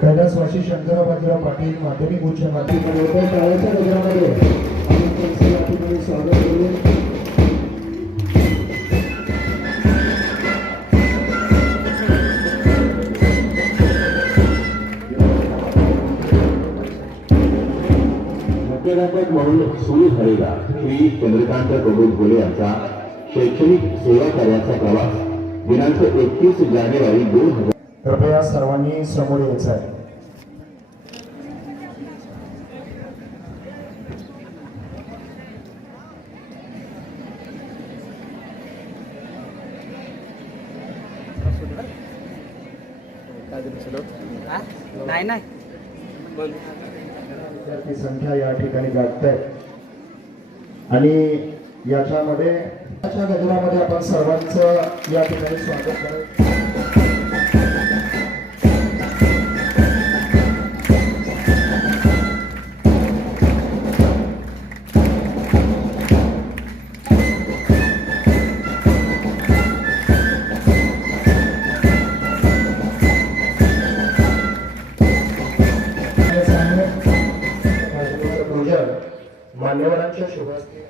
कैलासवासी शंकरराव बाजीराव पाटील माध्यमिक उच्च माध्यमिक शाळेच्या गजरामध्ये आपण त्यांचे या ठिकाणी स्वागत करू। मुख्याध्यापक म्हणून सुरू झालेला श्री चंद्रकांत प्रमोद घोले यांचा शैक्षणिक सेवा कार्याचा प्रवास दिनांक 31 जानेवारी 2000। कृपया सर्वांनी समोर यायचं आहे। नाही नाही विद्यार्थी संख्या या ठिकाणी गाठत आहे आणि याच्यामध्ये गजरामध्ये आपण सर्वांचं या ठिकाणी स्वागत करत। मान्यवरांच्या शुभ हस्ते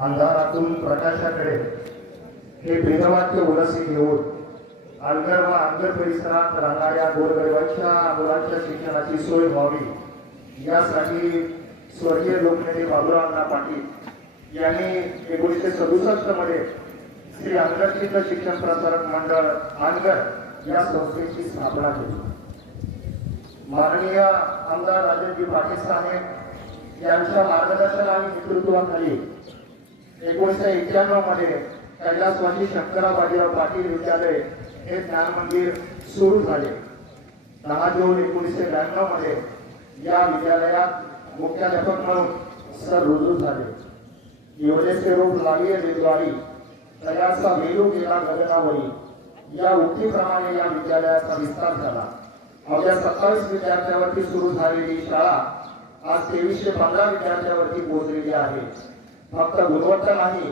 अंधारातून प्रकाशाकडे हे ब्रीदवाक्य उलसी घेऊन अनगर व आंगर परिसरात राहणाऱ्या गोरगरिबांच्या मुलांच्या शिक्षणाची सोय व्हावी यासाठी स्वर्गीय लोकनेते बाबुराव पाटील यांनी 1967 मध्ये श्री आंगरचित्र शिक्षण प्रसारक मंडळ आंगर या संस्थेची स्थापना केली। माननीय आमदार राजेंद्र पाटील साहेब यांच्या मार्गदर्शन आणि नेतृत्वाखाली 1991 मध्ये कैलासवासी शंकरराव बाजीराव पाटील विद्यालय हे ज्ञान मंदिर सुरू झाले। 10 जून 1992 मध्ये या विद्यालयात मुख्याध्यापक म्हणून सर रुजू झाले। योजनेचे रूप लाविये दिवाळी तयाचा मेलू गेला गगनावरी या उक्तीप्रमाणे या विद्यालयाचा विस्तार झाला। अवघ्या 27 विद्यार्थ्यांवरती सुरू झालेली शाळा आज 2315 विद्यार्थ्यांवरती पोहोचलेली आहे। फक्त गुणवत्ता नाही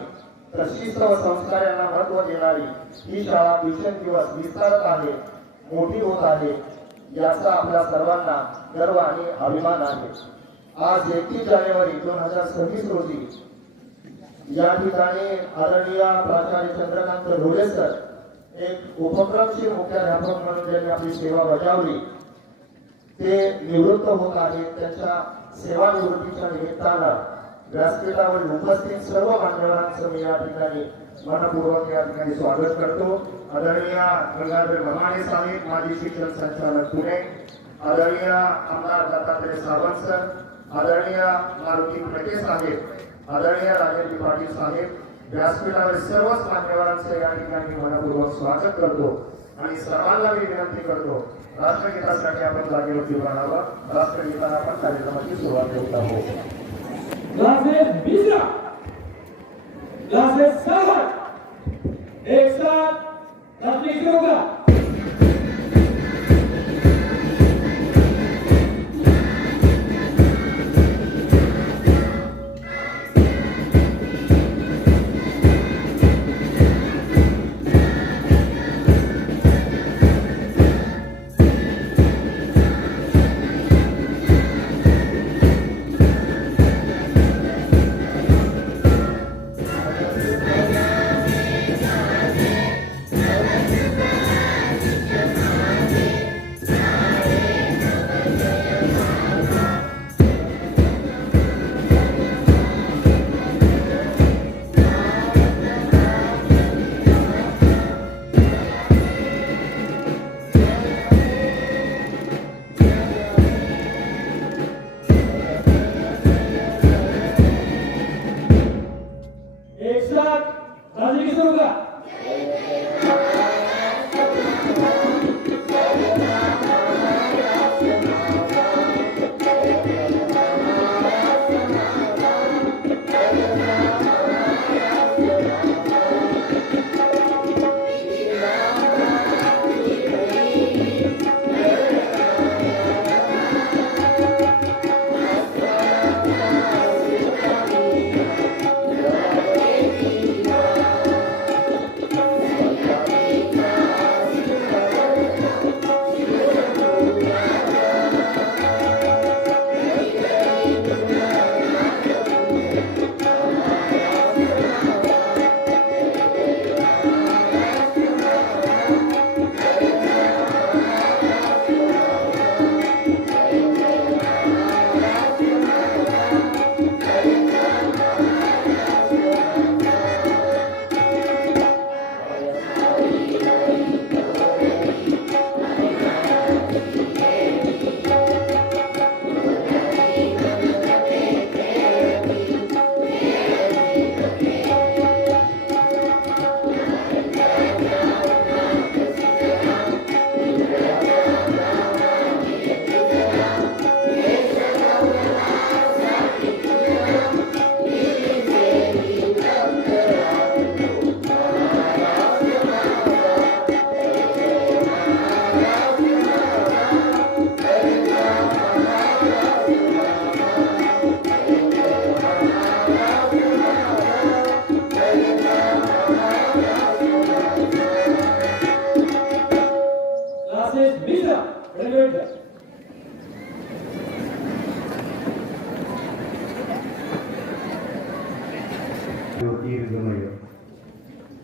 तर शिस्त व संस्कारांना महत्व देणारी ही शाळा दिवसेंदिवस विस्तारत आहे, मोठी होत आहे याचा आपल्या सर्वांना गर्व आणि अभिमान आहे। आज 31 जानेवारी 2026 रोजी या ठिकाणी आदरणीय प्राचार्य चंद्रकांत घोले सर एक उपक्रमशील मुख्याध्यापक म्हणून ज्यांनी आपली सेवा बजावली ते निवृत्त होत आहेत। त्यांच्या सेवानिवृत्तीच्या निमित्तानं व्यासपीठावर उपस्थित सर्व मान्यवरांचं मी या ठिकाणी मनपूर्वक या ठिकाणी स्वागत करतो। आदरणीय गंगाधर ममाणे साहेब माजी शिक्षण संचालक पुणे, आदरणीय आमदार दत्तात्रय सावंत सर, आदरणीय मारुती फडके साहेब, आदरणीय राजेंद्र पाटील साहेब, व्यासपीठावर सर्वच मान्यवरांचं या ठिकाणी मनपूर्वक स्वागत करतो आणि सर्वांना मी विनंती करतो राष्ट्रगीतासाठी आपण जागेवरती राहावं। राष्ट्रगीताला आपण कार्यक्रमाची सुरुवात करत आहोत। क्लासेस 20 क्लासेस 7 एक साथ राष्ट्रीय शुरू करा।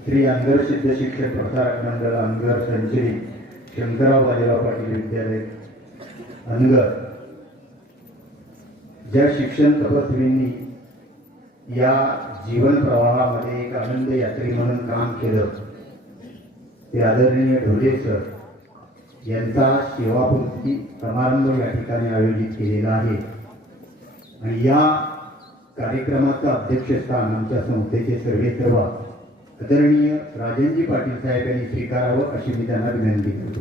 श्री अनगर सिद्ध शिक्षण प्रसारक मंडळ अनगर संचरी शंकरराव बाजीराव पाटील विद्यालय अनगर, ज्या शिक्षण तपस्वींनी या जीवन प्रवाहामध्ये एक आनंद यात्री म्हणून काम केलं, ते आदरणीय ढोले सर यांचा सेवापूर्ती समारंभ या ठिकाणी आयोजित केलेला आहे. आणि या कार्यक्रमाचं अध्यक्षस्थान आमच्या संस्थेचे सर्वेसर्वा आदरणीय राजनजी पाटील साहेब यांनी स्वीकारावं अशी मी त्यांना विनंती करतो.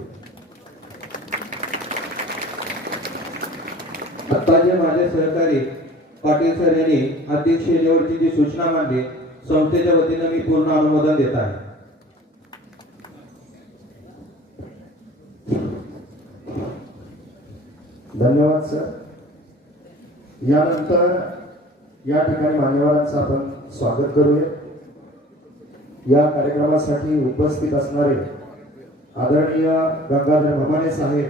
आता जे माझे सहकारी पाटील सर यांनी अध्यक्षतेवरची जी सूचना मांडली, संस्थेच्या वतीने मी पूर्ण अनुमोदन देत आहे. धन्यवाद सर. यानंतर या ठिकाणी मान्यवरांचं आपण स्वागत करूया. या कार्यक्रमासाठी उपस्थित असणारे आदरणीय गंगाधर भमाणे साहेब,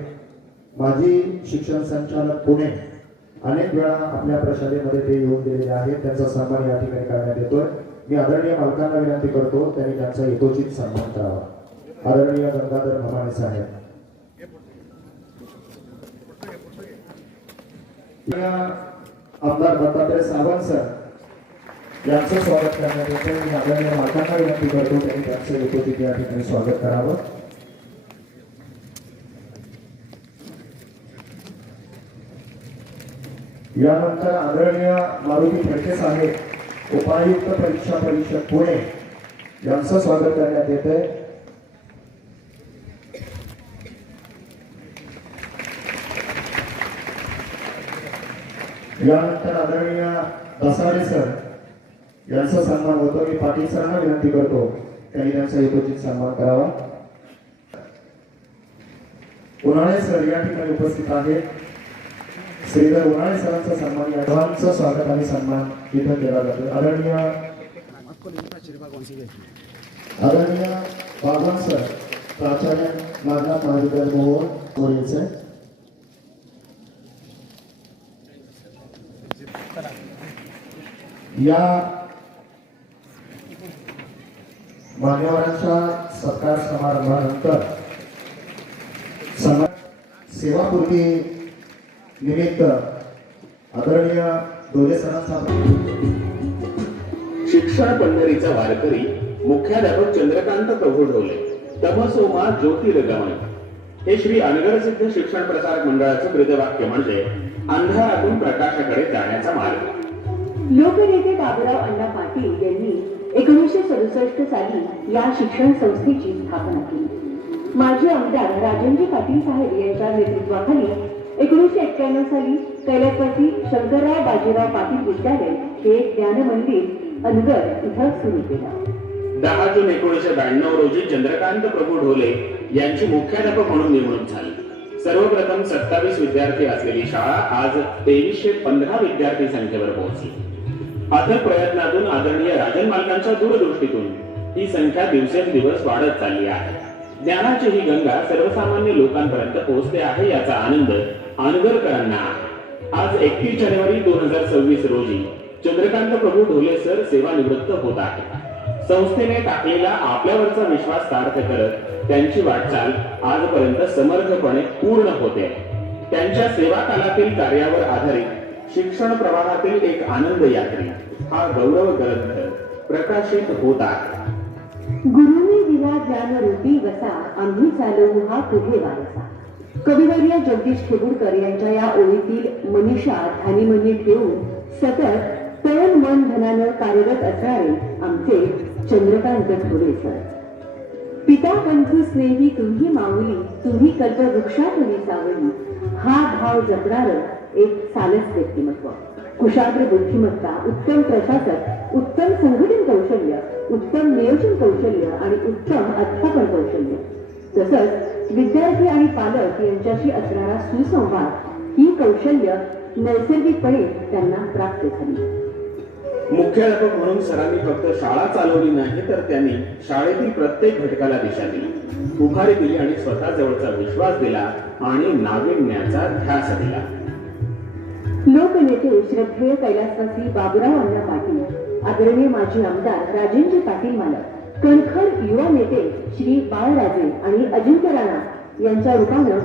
माजी शिक्षण संचालक पुणे, अनेक वेळा आपल्या प्रशालेमध्ये ते येऊन गेलेले आहेत. त्यांचा सन्मान या ठिकाणी करण्यात येतोय. मी आदरणीय मालकांना विनंती करतो त्यांनी त्यांचा यथोचित सन्मान करावा. आदरणीय गंगाधर भमाणे साहेब. आमदार दत्तात्रय सावंत सर यांचं स्वागत करण्यात येतं. मी आदरणीय मालकांना विनंती करतो त्यांनी त्यांचं यथोचित या ठिकाणी स्वागत करावं. यानंतर आदरणीय मारुती फडके साहेब, उपायुक्त परीक्षा परिषद पुणे यांचं स्वागत करण्यात येते. यानंतर आदरणीय दसारे सर यांचा सन्मान होतो. मी पाटील सरांना विनंती करतो त्यांनी त्यांचा यथोचित सन्मान करावा. उन्हाळे सर या ठिकाणी उपस्थित आहेत. श्रीधर उन्हाळे सरांचा सन्मान, अडवांचं स्वागत आणि सन्मान इथं केला जातो. आदरणीय बागवान सर, प्राचार्य नागनाथ महाविद्यालय मोहोळ बोलायचे. या मान्यवरांच्या सत्कार समारंभानंतर सेवापूर्ती निमित्त आदरणीय ढोले सरांचा शिक्षण पंढरीचा वारकरी मुख्याध्यापक चंद्रकांत प्रभू ढोले, तमसोमा ज्योतिर्गमय, हे श्री अनगर सिद्ध शिक्षण प्रसारक मंडळाचं ब्रीदवाक्य म्हणजे अंधारातून प्रकाशाकडे जाण्याचा मार्ग. लोकनेते बाबूराव अण्णा पाटील यांनी 1967 साली या शिक्षण संस्थेची स्थापना केली. माजी आमदार राजनजी पाटील साहेब यांच्या नेतृत्वाखाली 1991 साली कैलासवासी शंकरराव बाजीराव पाटील विद्यालय हे ज्ञान मंदिर अनगर इथं सुरू केलं. 10 जून 1992 रोजी चंद्रकांत प्रभू ढोले यांची मुख्याध्यापक म्हणून नेमणूक झाली. सर्वप्रथम 27 विद्यार्थी असलेली शाळा आज 2315 विद्यार्थी संख्येवर पोहोचली. अथक प्रयत्नातून आदरणीय राजन मालकांच्या दूरदृष्टीतून ही संख्या दिवसेंदिवस वाढत चालली आहे. ज्ञानाची ही गंगा सर्वसामान्य लोकांपर्यंत पोहोचते आहे याचा आनंद अनगरकरांना आहे. आज 31 जानेवारी 2026 रोजी चंद्रकांत प्रभू ढोले सर सेवानिवृत्त होत आहेत. संस्थेने टाकलेला आपल्यावरचा विश्वास सार्थ करत त्यांची वाटचाल आजपर्यंत समर्थपणे पूर्ण होते. त्यांच्या सेवा कालातील कार्यावर आधारित शिक्षण प्रवाहातील एक आनंद यात्री हा गौरव ग्रंथ प्रकाशित होत आहे. गुरुने दिला ज्ञान रूपी वसा, आम्ही चालवू हा पुढे वारसा. कविवर्य जगदीश खेबुडकर यांच्या या ओळीतील मनीषा ध्यानीमनी ठेवून सतत तन मन धनानं कार्यरत असणारे आमचे चंद्रकांत ढोले सर. पिता बंधू स्नेही तुम्ही माऊली, तुम्ही कल्पवृक्षातली सावली, हा भाव जपणारं एक सालस व्यक्तिमत्व. कुशाग्र बुद्धिमत्ता, उत्तम प्रशासक, उत्तम संघटन कौशल्य, उत्तम नियोजन कौशल्य आणि उत्तम अध्यापन कौशल्य, तसंच विद्यार्थी आणि पालक यांच्याशी असणारा सुसंवाद ही कौशल्य नैसर्गिकपणे त्यांना प्राप्त झाली. मुख्याध्यापक म्हणून सरांनी फक्त शाळा चालवली नाही तर त्यांनी शाळेतील प्रत्येक घटकाला दिशा दिली, उभारी दिली आणि स्वतःजवळचा विश्वास दिला आणि नाविन्याचा ध्यास दिला. लोकनेते श्रद्धेय कैलासवासी बाबूराव अण्णा पाटील, आदरणीय माजी आमदार राजेंद्र पाटील मालक, कणखर युवा नेते श्री बाळराजे आणि अजिंक्य राणा यांच्या रूपानं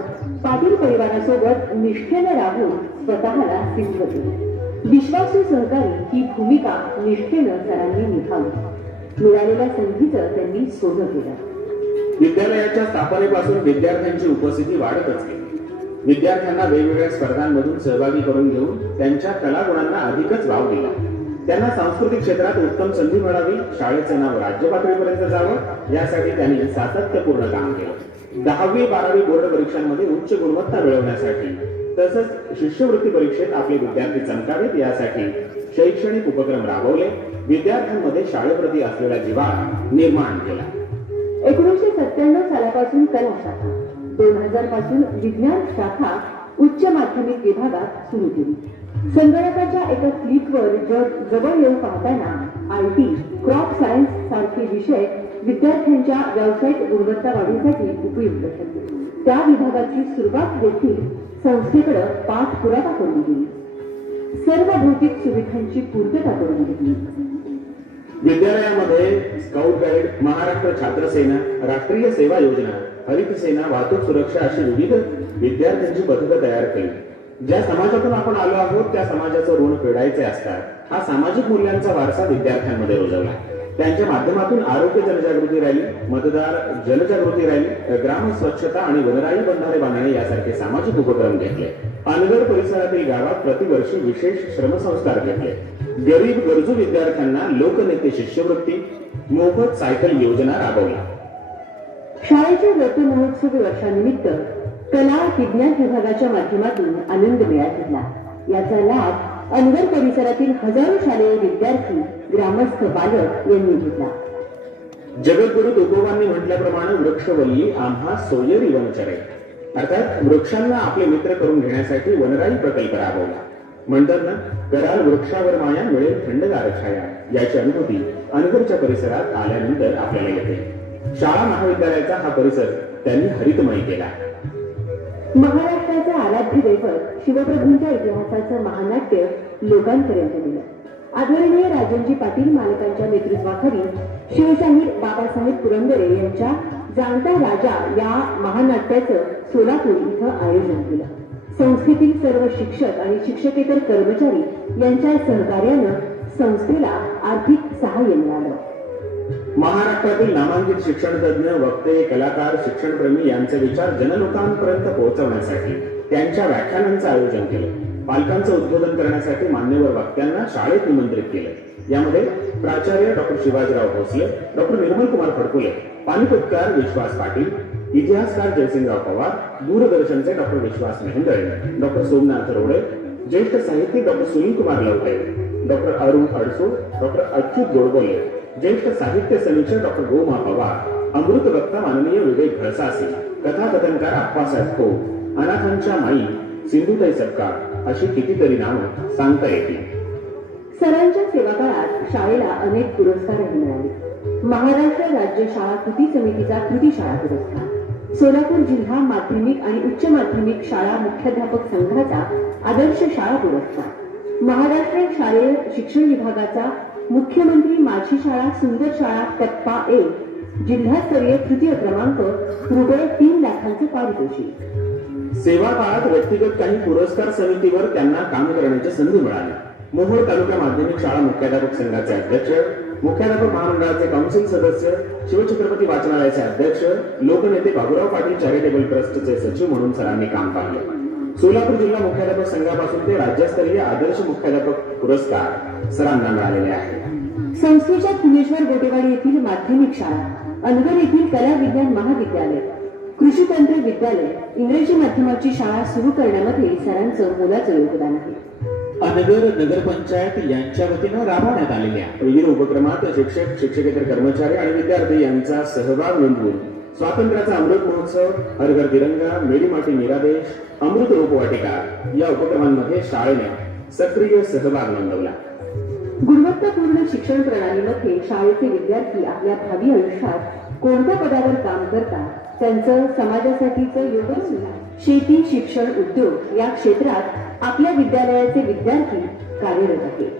पाटील परिवारासोबत निष्ठेने राहून स्वतःला सिद्ध केले. विश्वासू सहकारी ही भूमिका निष्ठेनं सरांनी निभावली. मिळालेल्या संधीचं त्यांनी सोनं केलं. विद्यालयाच्या स्थापनेपासून विद्यार्थ्यांची उपस्थिती वाढतच गेली. विद्यार्थ्यांना वेगवेगळ्या स्पर्धांमधून सहभागी करून घेऊन त्यांच्या कलागुणांना अधिकच वाव दिला. त्यांना सांस्कृतिक क्षेत्रात उत्तम संधी मिळावी, शाळेचं नाव राज्य पातळीपर्यंत जावं यासाठी त्यांनी सातत्यपूर्ण काम केलं. 10वी 12वी बोर्ड परीक्षांमध्ये उच्च गुणवत्ता मिळवण्यासाठी तसंच शिष्यवृत्ती परीक्षेत आपले विद्यार्थी चमकावेत यासाठी शैक्षणिक उपक्रम राबवले. विद्यार्थ्यांमध्ये शाळेप्रती असलेला जिव्हाळा निर्माण केला. 1997 सालापासून कला शाखा, 2000 पासून विज्ञान शाखा उच्च माध्यमिक विभागात सुरू केली. संगणकाच्या एका क्लिकवर जग जवळ येऊ पाहताना IT, क्रॉप सायन्स सारखे विषय विद्यार्थ्यांच्या व्यावसायिक गुणवत्ता वाढीसाठी उपयुक्त ठरले. त्या विभागाची सुरुवात देखील संस्थेकडे पाठपुरावा करून दिली. सर्व भौतिक सुविधांची पूर्तता करून दिली. विद्यालयामध्ये स्काउट गाईड, महाराष्ट्र छात्र सेना, राष्ट्रीय सेवा योजना, हरित सेना, वाहतूक सुरक्षा अशी विविध विद्यार्थ्यांची पथकं तयार केली. ज्या समाजातून आपण आलो आहोत त्या समाजाचं ऋण फेडायचे असतात. हा सामाजिक मूल्यांचा वारसा विद्यार्थ्यांमध्ये रुजवला. त्यांच्या माध्यमातून आरोग्य जनजागृती रॅली, मतदार जनजागृती रॅली, ग्राम स्वच्छता आणि वनराई बंधारे बांधणे यासारखे सामाजिक उपक्रम घेतले. पालघर परिसरातील गावात प्रतिवर्षी विशेष श्रमसंस्कार घेतले. गरीब गरजू विद्यार्थ्यांना लोकनेते शिष्यवृत्ती, मोफत सायकल योजना राबवली. शाळेच्या रौप्य महोत्सवी वर्षानिमित्त कला विज्ञान विभागाच्या माध्यमातून आनंद मेळा घेतला. याचा लाभ अनगर परिसरातील हजारो शालेय विद्यार्थी, ग्रामस्थ, बालक यांनी घेतला. जगद्गुरु तुकोबांनी म्हटल्याप्रमाणे वृक्षवल्ली आम्हा सोयरी वनचरे, अर्थात वृक्षांना आपले मित्र करून घेण्यासाठी वनराई प्रकल्प राबवला. म्हणतात ना, कराल वृक्षावर माया मिळेल थंडगार छाया, याची अनुभूती अनगरच्या परिसरात आल्यानंतर आपल्याला येते. शाळा महाविद्यालयाचा हा परिसर त्यांनी हरितमय केला. महाराष्ट्राचे आराध्य दैवत शिवप्रभूंच्या इतिहासाचं महानाट्य लोकांपर्यंत दिलं. आदरणीय राजनजी पाटील मालकांच्या नेतृत्वाखाली शिवशाहीर बाबासाहेब पुरंदरे यांच्या जाणता राजा या महानाट्याचं सोलापूर इथं आयोजन केलं. संस्थेतील सर्व शिक्षक आणि शिक्षकेतर कर्मचारी यांच्या सहकार्यानं संस्थेला आर्थिक सहाय्य मिळालं. महाराष्ट्रातील नामांकित शिक्षण तज्ञ, वक्ते, कलाकार, शिक्षणप्रेमी यांचे विचार जनलोकांपर्यंत पोहोचवण्यासाठी त्यांच्या व्याख्यानांचं आयोजन केलं. पालकांचं उद्बोधन करण्यासाठी मान्यवर वक्त्यांना शाळेत निमंत्रित केलं. यामध्ये प्राचार्य डॉक्टर शिवाजीराव भोसले, डॉक्टर निर्मल कुमार फडकुले, पानिपतकार विश्वास पाटील, इतिहासकार जयसिंगराव पवार, दूरदर्शनचे डॉक्टर विश्वास मेहेंदळे, डॉक्टर सोमनाथ रोडे, ज्येष्ठ साहित्यिक doctor Sunil Kumar Lavate, doctor Arun Adso, doctor Achyut Godbole, ज्येष्ठ साहित्य समीक्षक डॉक्टर गोमा पवार, अमृत वक्ता माननीय विवेक घळसासी, कथाकथनकार आप्पासाहेब खोत, अनाथांच्या माई सिंधुताई सपकाळ अशी कितीतरी नावं सांगता येतील. सरांच्या सेवाकाळात शाळेला अनेक पुरस्कारही मिळाले. महाराष्ट्र राज्य शाळा कृती समितीचा कृती शाळा पुरस्कार, सोलापूर जिल्हा माध्यमिक आणि उच्च माध्यमिक शाळा मुख्याध्यापक संघाचा आदर्श शाळा पुरस्कार, महाराष्ट्र शालेय शिक्षण विभागाचा मुख्यमंत्री माझी शाळा सुंदर शाळा टप्पा 1 जिल्हास्तरीय तृतीय क्रमांक रुपये 3 लाखांचे पारितोषिक. सेवा काळात व्यक्तिगत काही पुरस्कार समितीवर त्यांना काम करण्याची संधी मिळाली. मोहोळ तालुका माध्यमिक शाळा मुख्याध्यापक संघाचे अध्यक्ष, मुख्याध्यापक महामंडळाचे काउन्सिल सदस्य, शिवछत्रपती वाचनालयाचे अध्यक्ष, लोकनेते बाबूराव पाटील चॅरिटेबल ट्रस्टचे सचिव म्हणून सरांनी काम पाहिले. सोलापूर जिल्हा मुख्याध्यापक संघापासून ते राज्यस्तरीय आदर्श मुख्याध्यापक पुरस्कार सरांना मिळालेले आहेत. संस्थेच्या कुणेश्वर गोटेवाडी येथील माध्यमिक शाळा, अनगर येथील कला विज्ञान महाविद्यालय, कृषी तंत्र विद्यालय, इंग्रजी माध्यमाची शाळा सुरू करण्यामध्ये सरांचं मोलाचं योगदान आहे. अनगर नगरपंचायत यांच्या वतीनं राबवण्यात आलेल्या विविध उपक्रमात शिक्षक, शिक्षकेतर कर्मचारी आणि विद्यार्थी यांचा सहभाग नोंदवून स्वातंत्र्याचा अमृत महोत्सव, हर घर तिरंगा, मेरी माटी मेरा देश, अमृत रोपवाटिका या उपक्रमांमध्ये शाळेने सक्रिय सहभाग नोंदवला. गुणवत्तापूर्ण शिक्षण प्रणालीमध्ये शाळेचे विद्यार्थी आपल्या भावी आयुष्यात कोणत्या पदावर काम करतात, त्यांचं समाजासाठीचं योगदान, शेती, शिक्षण, उद्योग या क्षेत्रात आपल्या विद्यालयाचे विद्यार्थी कार्यरत आहेत.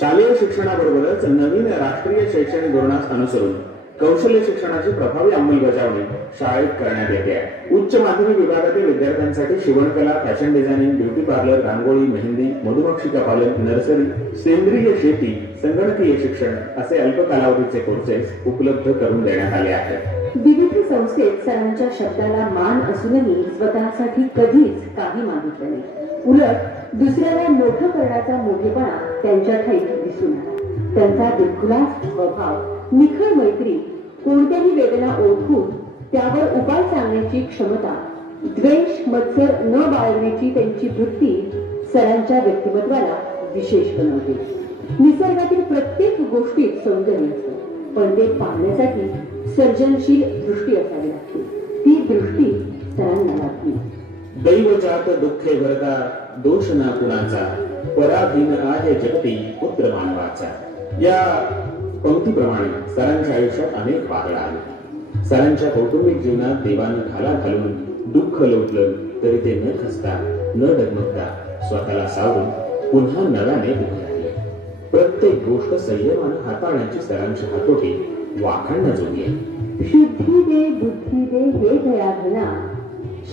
शालेय शिक्षणाबरोबरच नवीन राष्ट्रीय शैक्षणिक धोरणास अनुसरून कौशल्य शिक्षणाची प्रभावी अंमलबजावणी शाळेत करण्यात येते आहे. उच्च माध्यमिक विभागातील विद्यार्थ्यांसाठी शिवणकला, फॅशन डिझायनिंग, ब्युटी पार्लर, रांगोळी, मेहंदी, मधुमक्षिका पालन, नर्सरी, सेंद्रिय शेती, संगणकीय शिक्षण असे अल्प कालावधीचे कोर्सेस उपलब्ध करून देण्यात आले आहेत. विविध संस्थेत सरांच्या शब्दाला मान असूनही स्वतःसाठी कधीच काही मागितलं नाही. उलट दुसऱ्याला मोठं करण्याचा मोठेपणा त्यांच्या ठाईत दिसून आला. त्यांचा दिलखुलास स्वभाव, निखळ मैत्री, कोणत्याही वेदना ओळखून त्यावर उपाय सांगण्याची क्षमता, द्वेष मत्सर न बाळगण्याची त्यांची वृत्ती सरांच्या व्यक्तिमत्वाला विशेष बनवते. निसर्गातील प्रत्येक गोष्टीत सौंदर्य असतं, पण ते पाहण्यासाठी सर्जनशील दृष्टी असावी लागते. ती दृष्टी सरांना लागली. दैवजात दुःखे भरता दोष ना कुणाचा, पराधीन आहे जगती पुत्र मानवाचा. या पंक्तीप्रमाणे सरांच्या आयुष्यात अनेक पातळ्या आल्या. सरांच्या कौटुंबिक जीवनात देवाने घाला घालून दुःख लोटलं तरी ते न खचता न डगमगता स्वतःला सावरून पुन्हा नव्याने उभे राहिले. प्रत्येक गोष्ट संयमाने हाताळण्याची सरांची हातोटी वाखाणण्याजोगी आहे. शुद्धी दे, बुद्धी दे, हे दया घना,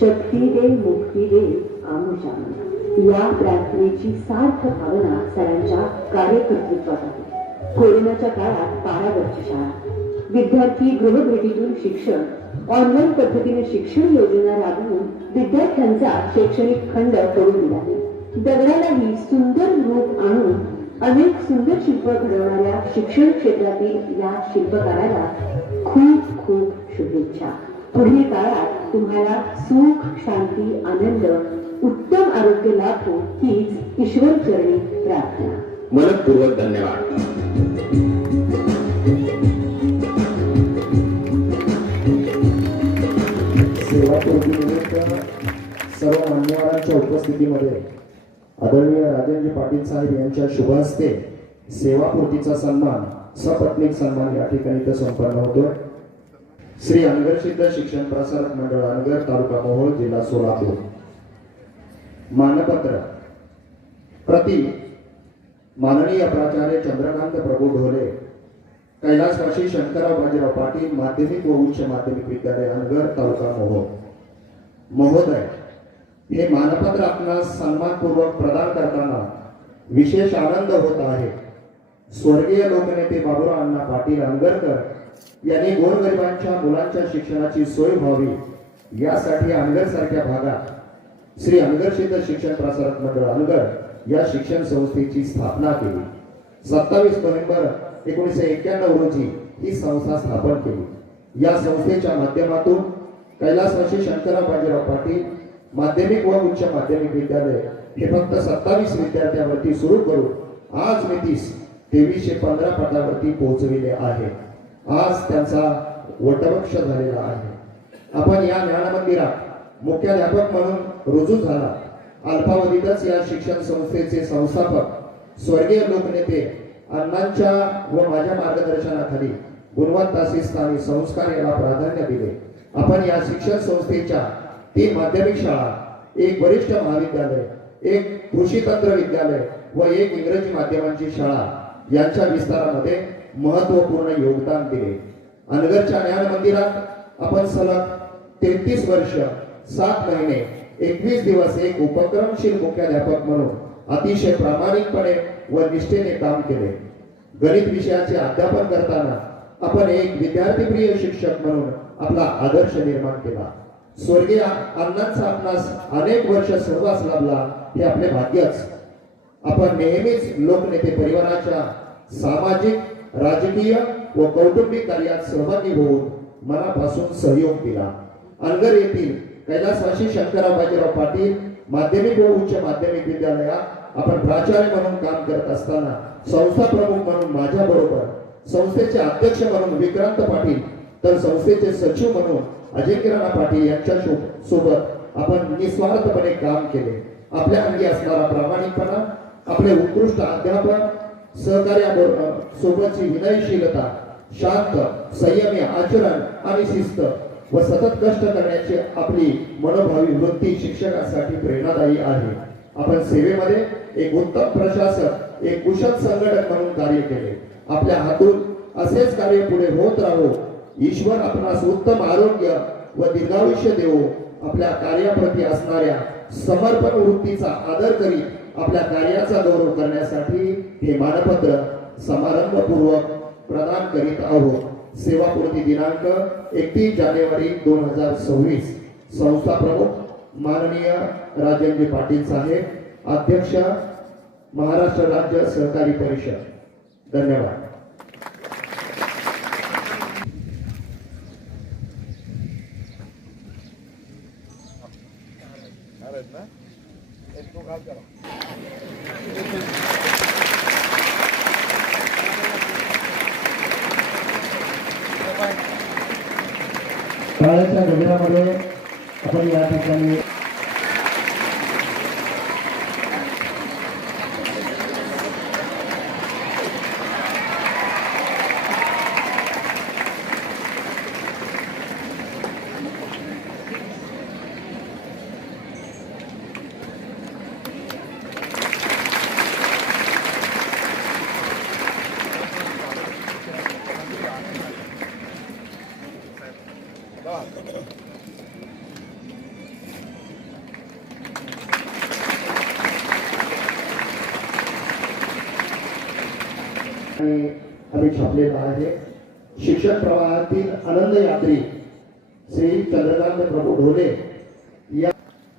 शक्ती दे, मुक्ती दे, आमुषामना. या प्रार्थनेची सार्थ भावना सरांच्या कार्यकर्तृत्वात आहे. कोरोनाच्या काळात पारावरची शाळा, विद्यार्थी गृहभेटीतून शिक्षण, ऑनलाईन पद्धतीने शिक्षण योजना राबवून विद्यार्थ्यांचा शैक्षणिक खंड करून दिला आहे. दगडालाही सुंदर रूप आणून अनेक सुंदर शिल्प घडवणाऱ्या शिक्षण क्षेत्रातील या शिल्पकाराला खूप खूप शुभेच्छा. पुढील काळात तुम्हाला सुख, शांती, आनंद, उत्तम आरोग्य लाभो हीच ईश्वर चरणी प्रार्थना. मनपूर्वक धन्यवाद. सेवापूर्तीनिमित्त सर्व मान्यवरांच्या उपस्थितीमध्ये आदरणीय राजेंद्र पाटील साहेब यांच्या शुभ हस्ते सेवापूर्तीचा सन्मान, सपत्नीक सन्मान या ठिकाणी इथं संपन्न होतोय. श्री अनगर सिद्ध शिक्षण प्रसारक मंडळ अनगर, तालुका मोहोळ, जिल्हा सोलापूर. मानपत्र प्रति माननीय प्राचार्य चंद्रकांत प्रभू ढोले, कैलासवासी शंकरराव बाजीराव पाटील, माध्यमिक व उच्च माध्यमिक विद्यालय अनगर, तालुका मोहोळ. महोदय, हे मानपत्र आपणास सन्मानपूर्वक प्रदान करताना विशेष आनंद होत आहे. स्वर्गीय लोकनेते बाबूराव अण्णा पाटील अनगरकर यांनी गोरगरिबांच्या मुलांच्या शिक्षणाची सोय व्हावी यासाठी अनगर सारख्या भागात श्री अनगर सिद्ध शिक्षण प्रसारक मंडळ अनगर या शिक्षण संस्थेची स्थापना केली. 27 नोव्हेंबर 1991 रोजी ही संस्था स्थापन केली. या संस्थेच्या माध्यमातून कैलासवासी शंकरराव बाजीराव पाटील माध्यमिक व उच्च माध्यमिक विद्यालय हे फक्त 27 विद्यार्थ्यांवरती सुरू करून आज मितीस 2315 पदावरती पोहोचविले आहे. आज त्यांचा वटवृक्ष झालेला आहे. आपण या ज्ञान मंदिरात मुख्याध्यापक म्हणून रुजू झाला. अल्पावधीतच या शिक्षण संस्थेचे संस्थापक स्वर्गीय लोकनेते अण्णांच्या व माझ्या मार्गदर्शनाखाली गुणवत्ता, शिस्त आणि संस्कार याला प्राधान्य दिले. आपण या शिक्षण संस्थेच्या 3 माध्यमिक शाळा, 1 वरिष्ठ महाविद्यालय, 1 कृषी तंत्र विद्यालय व 1 इंग्रजी माध्यमांची शाळा यांच्या विस्तारामध्ये महत्वपूर्ण योगदान दिले. अनगरच्या ज्ञान मंदिरात आपण सलग 33 वर्ष 7 महिने 21 दिवस एक उपक्रमशील मुख्याध्यापक म्हणून अतिशय प्रामाणिकपणे व निष्ठेने काम केले. गणित विषयाचे अध्यापन करताना आपण एक विद्यार्थीप्रिय शिक्षक म्हणून आपला आदर्श निर्माण केला. स्वर्गीय अण्णांचा आपणास अनेक वर्ष सहवास लाभला हे आपले भाग्यच. आपण नेहमीच लोकनेते परिवाराच्या सामाजिक, राजकीय व कौटुंबिक कार्यात सहभागी होऊन मनापासून सहयोग दिला. अनगर येथील कैलासवासी शंकरराव बाजीराव पाटील माध्यमिक व उच्च माध्यमिक विद्यालयात आपण प्राचार्य म्हणून काम करत असताना संस्था प्रमुख म्हणून माझ्या बरोबर, संस्थेचे अध्यक्ष म्हणून विक्रांत पाटील, तर संस्थेचे सचिव म्हणून अजिंक्य राणा पाटील यांच्या सोबत आपण निस्वार्थपणे काम केले. आपल्या अंगी असणारा प्रामाणिकपणा, आपले उत्कृष्ट अध्यापन, सहकार्यासोबतची विनयशीलता, शांत संयमी आचरण आणि शिस्त व सतत कष्ट करण्याची आपली मनोभावी वृत्ती शिक्षकांसाठी प्रेरणादायी आहे. आपण सेवेमध्ये एक उत्तम प्रशासक, एक कुशल संघटक म्हणून कार्य केले. आपल्या हातून असेच कार्य पुढे होत राहो ईश्वर आपणास उत्तम आरोग्य व दीर्घायुष्य देवो. आपल्या कार्याप्रती असणाऱ्या समर्पण वृत्तीचा आदर करीत आपल्या कार्याचा गौरव करण्यासाठी हे मानपत्र समारंभपूर्वक प्रदान करीत आहोत. सेवापूर्ती दिनांक 31 जानेवारी 2026. संस्था प्रमुख माननीय राजनजी पाटील साहेब, अध्यक्ष महाराष्ट्र राज्य सहकारी परिषद. धन्यवाद. काळाच्या गजरामध्ये आपण या ठिकाणी आम्ही छापलेला आहे. शिक्षण प्रवाहातील आनंद यात्री श्री चंद्रकांत प्रभू ढोले या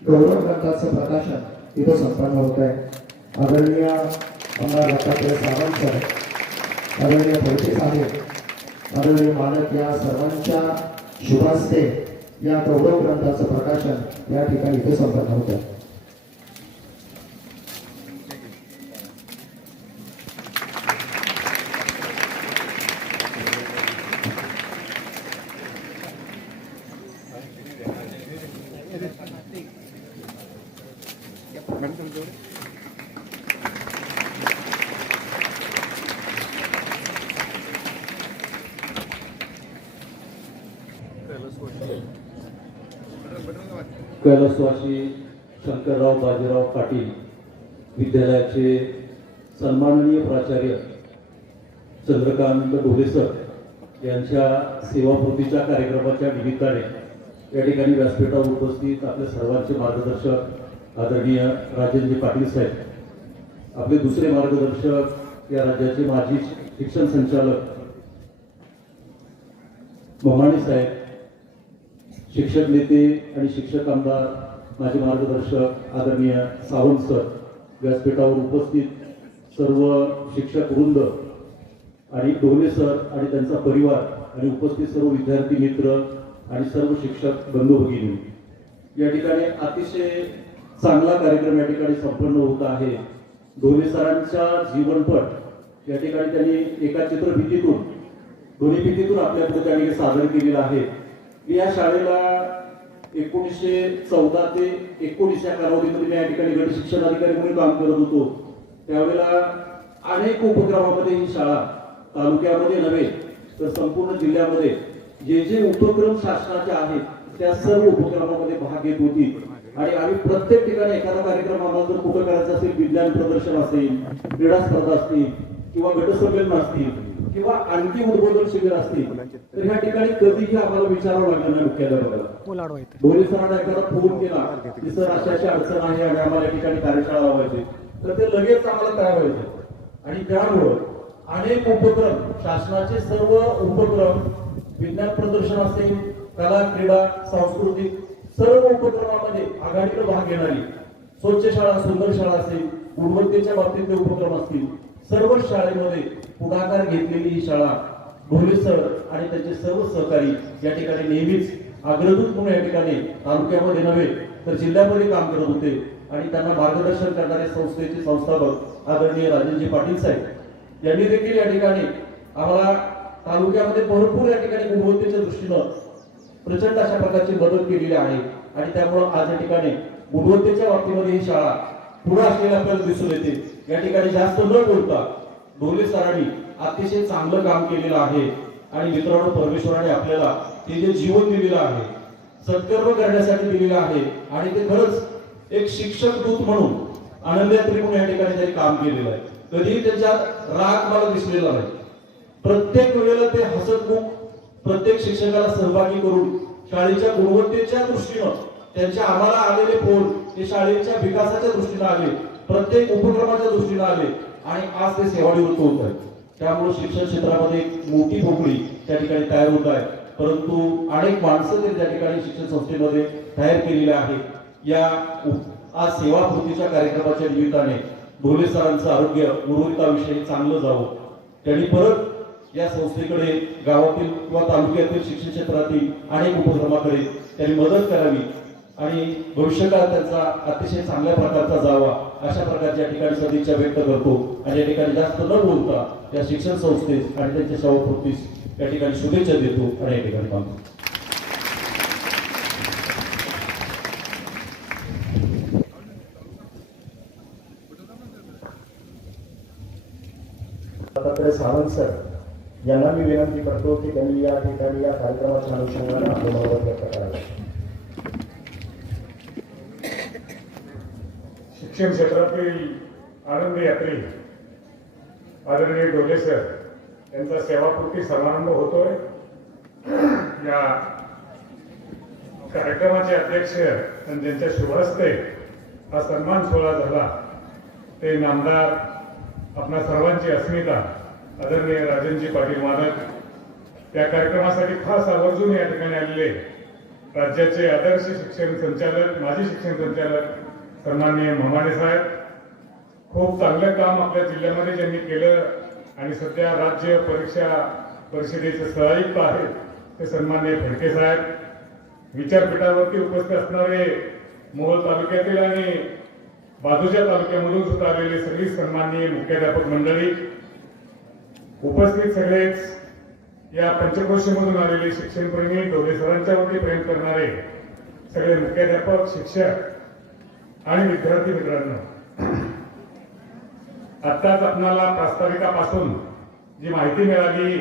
गौरव ग्रंथाचं प्रकाशन इथं संपन्न होत आहे. आदरणीय आमदार दत्तात्रय सावंत सर, आदरणीय फडके साहेब, आदरणीय मालक या सर्वांच्या शुभास्ते या गौरव ग्रंथाचं प्रकाशन या ठिकाणी इथे संपन्न होत आहे. कैलासवासी शंकरराव बाजीराव पाटील विद्यालयाचे सन्माननीय प्राचार्य चंद्रकांत ढोले सर यांच्या सेवापूर्तीच्या कार्यक्रमाच्या निमित्ताने या ठिकाणी व्यासपीठावर उपस्थित आपल्या सर्वांचे मार्गदर्शक आदरणीय राजेंद्र पाटील साहेब, आपले दुसरे मार्गदर्शक या राज्याचे माजी शिक्षण संचालक मोहाणी साहेब, शिक्षक नेते आणि शिक्षक आमदार माझे मार्गदर्शक आदरणीय सावंत सर, व्यासपीठावर उपस्थित सर्व शिक्षक वृंद आणि ढोले सर आणि त्यांचा परिवार आणि उपस्थित सर्व विद्यार्थी मित्र आणि सर्व शिक्षक बंधू भगिनी, या ठिकाणी अतिशय चांगला कार्यक्रम या ठिकाणी संपन्न होत आहे. ढोले सरांचा जीवनपट या ठिकाणी त्यांनी एका चित्रफितीतून ध्वनिफितीतून आपल्यापुढे त्यांनी सादर केलेला आहे. या शाळेला 1914 ते 19 या कालावधीमध्ये मी या ठिकाणी गट शिक्षण अधिकारी म्हणून काम करत होतो. त्यावेळेला अनेक उपक्रमामध्ये ही शाळा तालुक्यामध्ये नव्हे तर संपूर्ण जिल्ह्यामध्ये जे जे उपक्रम शासनाचे आहेत त्या सर्व उपक्रमामध्ये भाग घेत होती. आणि आम्ही प्रत्येक ठिकाणी एखादा कार्यक्रम आम्हाला जर कुठं करायचा असेल, विज्ञान प्रदर्शन असेल, क्रीडा स्पर्धा असतील किंवा गटसंमेलन असतील किंवा आणखी उद्बोधन शिबिर असतील, तर ह्या ठिकाणी कधीही आम्हाला विचारावं लागलं नाही मुख्याध्यापकाला. ढोले सरांना एखादा फोन केला की सर अशी अडचण आहे आणि आम्हाला या ठिकाणी कार्यशाळा लावायची, तर ते लगेच आम्हाला तयार व्हायचे. आणि त्यामुळं अनेक उपक्रम, शासनाचे सर्व उपक्रम, विज्ञान प्रदर्शन असेल, कला, क्रीडा, सांस्कृतिक सर्व उपक्रमामध्ये आघाडीकडे भाग घेणारी स्वच्छ शाळा, सुंदर शाळा असेल, गुणवत्तेच्या बाबतीतले उपक्रम असतील, सर्व शाळेमध्ये पुढाकार घेतलेली ही शाळा ढोले सर आणि त्यांचे सर्व सहकारी या ठिकाणी नेहमीच अग्रदूत म्हणून या ठिकाणी तालुक्यामध्ये नव्हे तर जिल्ह्यामध्ये काम करत होते. आणि त्यांना मार्गदर्शन करणारे संस्थेचे संस्थापक आदरणीय राजेंद्र पाटील साहेब यांनी देखील या ठिकाणी आम्हाला तालुक्यामध्ये भरपूर या ठिकाणी गुणवत्तेच्या दृष्टीनं प्रचंड अशा प्रकारची मदत केलेली आहे. आणि त्यामुळे आज या ठिकाणी गुणवत्तेच्या बाबतीमध्ये ही शाळा पुढे असलेली आपल्याला दिसून येते. या ठिकाणी जास्त न बोलता ढोले सरांनी अतिशय चांगलं काम केलेलं आहे. आणि मित्रांनो, परमेश्वराने आपल्याला ते जे जीवन दिलेलं आहे, सत्कर्म करण्यासाठी दिलेलं आहे, आणि ते खरंच एक शिक्षक दूत म्हणून, आनंदयात्री म्हणून या ठिकाणी त्यांनी काम केलेलं आहे. कधीही त्यांच्यात राग मला दिसलेला नाही. प्रत्येक वेळेला ते हसतमुख प्रत्येक शिक्षकाला सहभागी करून शाळेच्या गुणवत्तेच्या दृष्टीनं त्यांच्या आम्हाला आलेले फोन हे शाळेच्या विकासाच्या दृष्टीनं आले, प्रत्येक उपक्रमाच्या दृष्टीनं आले आणि आज ते सेवानिवृत्त होत आहेत. त्यामुळे शिक्षण क्षेत्रामध्ये एक मोठी पोकळी त्या ठिकाणी तयार होत आहे. परंतु अनेक माणसं ते त्या ठिकाणी शिक्षण संस्थेमध्ये तयार केलेले आहे. या आज सेवापूर्तीच्या कार्यक्रमाच्या निमित्ताने ढोले सरांचं आरोग्य गुणवत्ताविषयी चांगलं जावं, त्यांनी परत या संस्थेकडे गावातील किंवा तालुक्यातील शिक्षण क्षेत्रातील अनेक उपक्रमाकडे त्यांनी मदत करावी आणि भविष्यकाळात त्यांचा अतिशय चांगल्या प्रकारचा जावा अशा प्रकारच्या या ठिकाणी सदिच्छा व्यक्त करतो आणि या ठिकाणी जास्त न बोलता त्या शिक्षण संस्थेस आणि त्यांच्या सेवापूर्तीस या ठिकाणी शुभेच्छा देतो आणि या ठिकाणी थांबतो. दत्तात्रय सावंत सर यांना मी विनंती करतो की त्यांनी या ठिकाणी या कार्यक्रमाच्या अनुषंगाने आपलं मनोगत व्यक्त करावं. शिक्षण क्षेत्रातील आनंद यात्री आदरणीय ढोले सर यांचा सेवापूर्ती समारंभ होतोय. या कार्यक्रमाचे अध्यक्ष आणि ज्यांच्या शुभहस्ते हा सन्मान सोहळा झाला ते नामदार आपणा सर्वांची अस्मिता आदरणीय राजनजी पाटील मालक, त्या कार्यक्रमासाठी खास आवर्जून या ठिकाणी आलेले राज्याचे आदर्श शिक्षण संचालक, माजी शिक्षण संचालक सन्माननीय ममाणे साहेब, खूप चांगलं काम आपल्या जिल्ह्यामध्ये ज्यांनी केलं आणि सध्या राज्य परीक्षा परिषदेचे सहआयुक्त आहेत ते सन्माननीय फडके साहेब, विचारपीठावरती उपस्थित असणारे मोहोळ तालुक्यातील आणि बाजूच्या तालुक्यामधून सुद्धा आलेले सगळी सन्माननीय मुख्याध्यापक मंडळी, उपस्थित सगळेच या पंचक्रोशीमधून आलेले शिक्षणप्रेमी, ढोले सरांच्यावरती प्रेम करणारे सगळे मुख्याध्यापक, शिक्षक आणि विद्यार्थी मित्रांनो, आत्ताच आपणाला प्रास्ताविकापासून जी माहिती मिळाली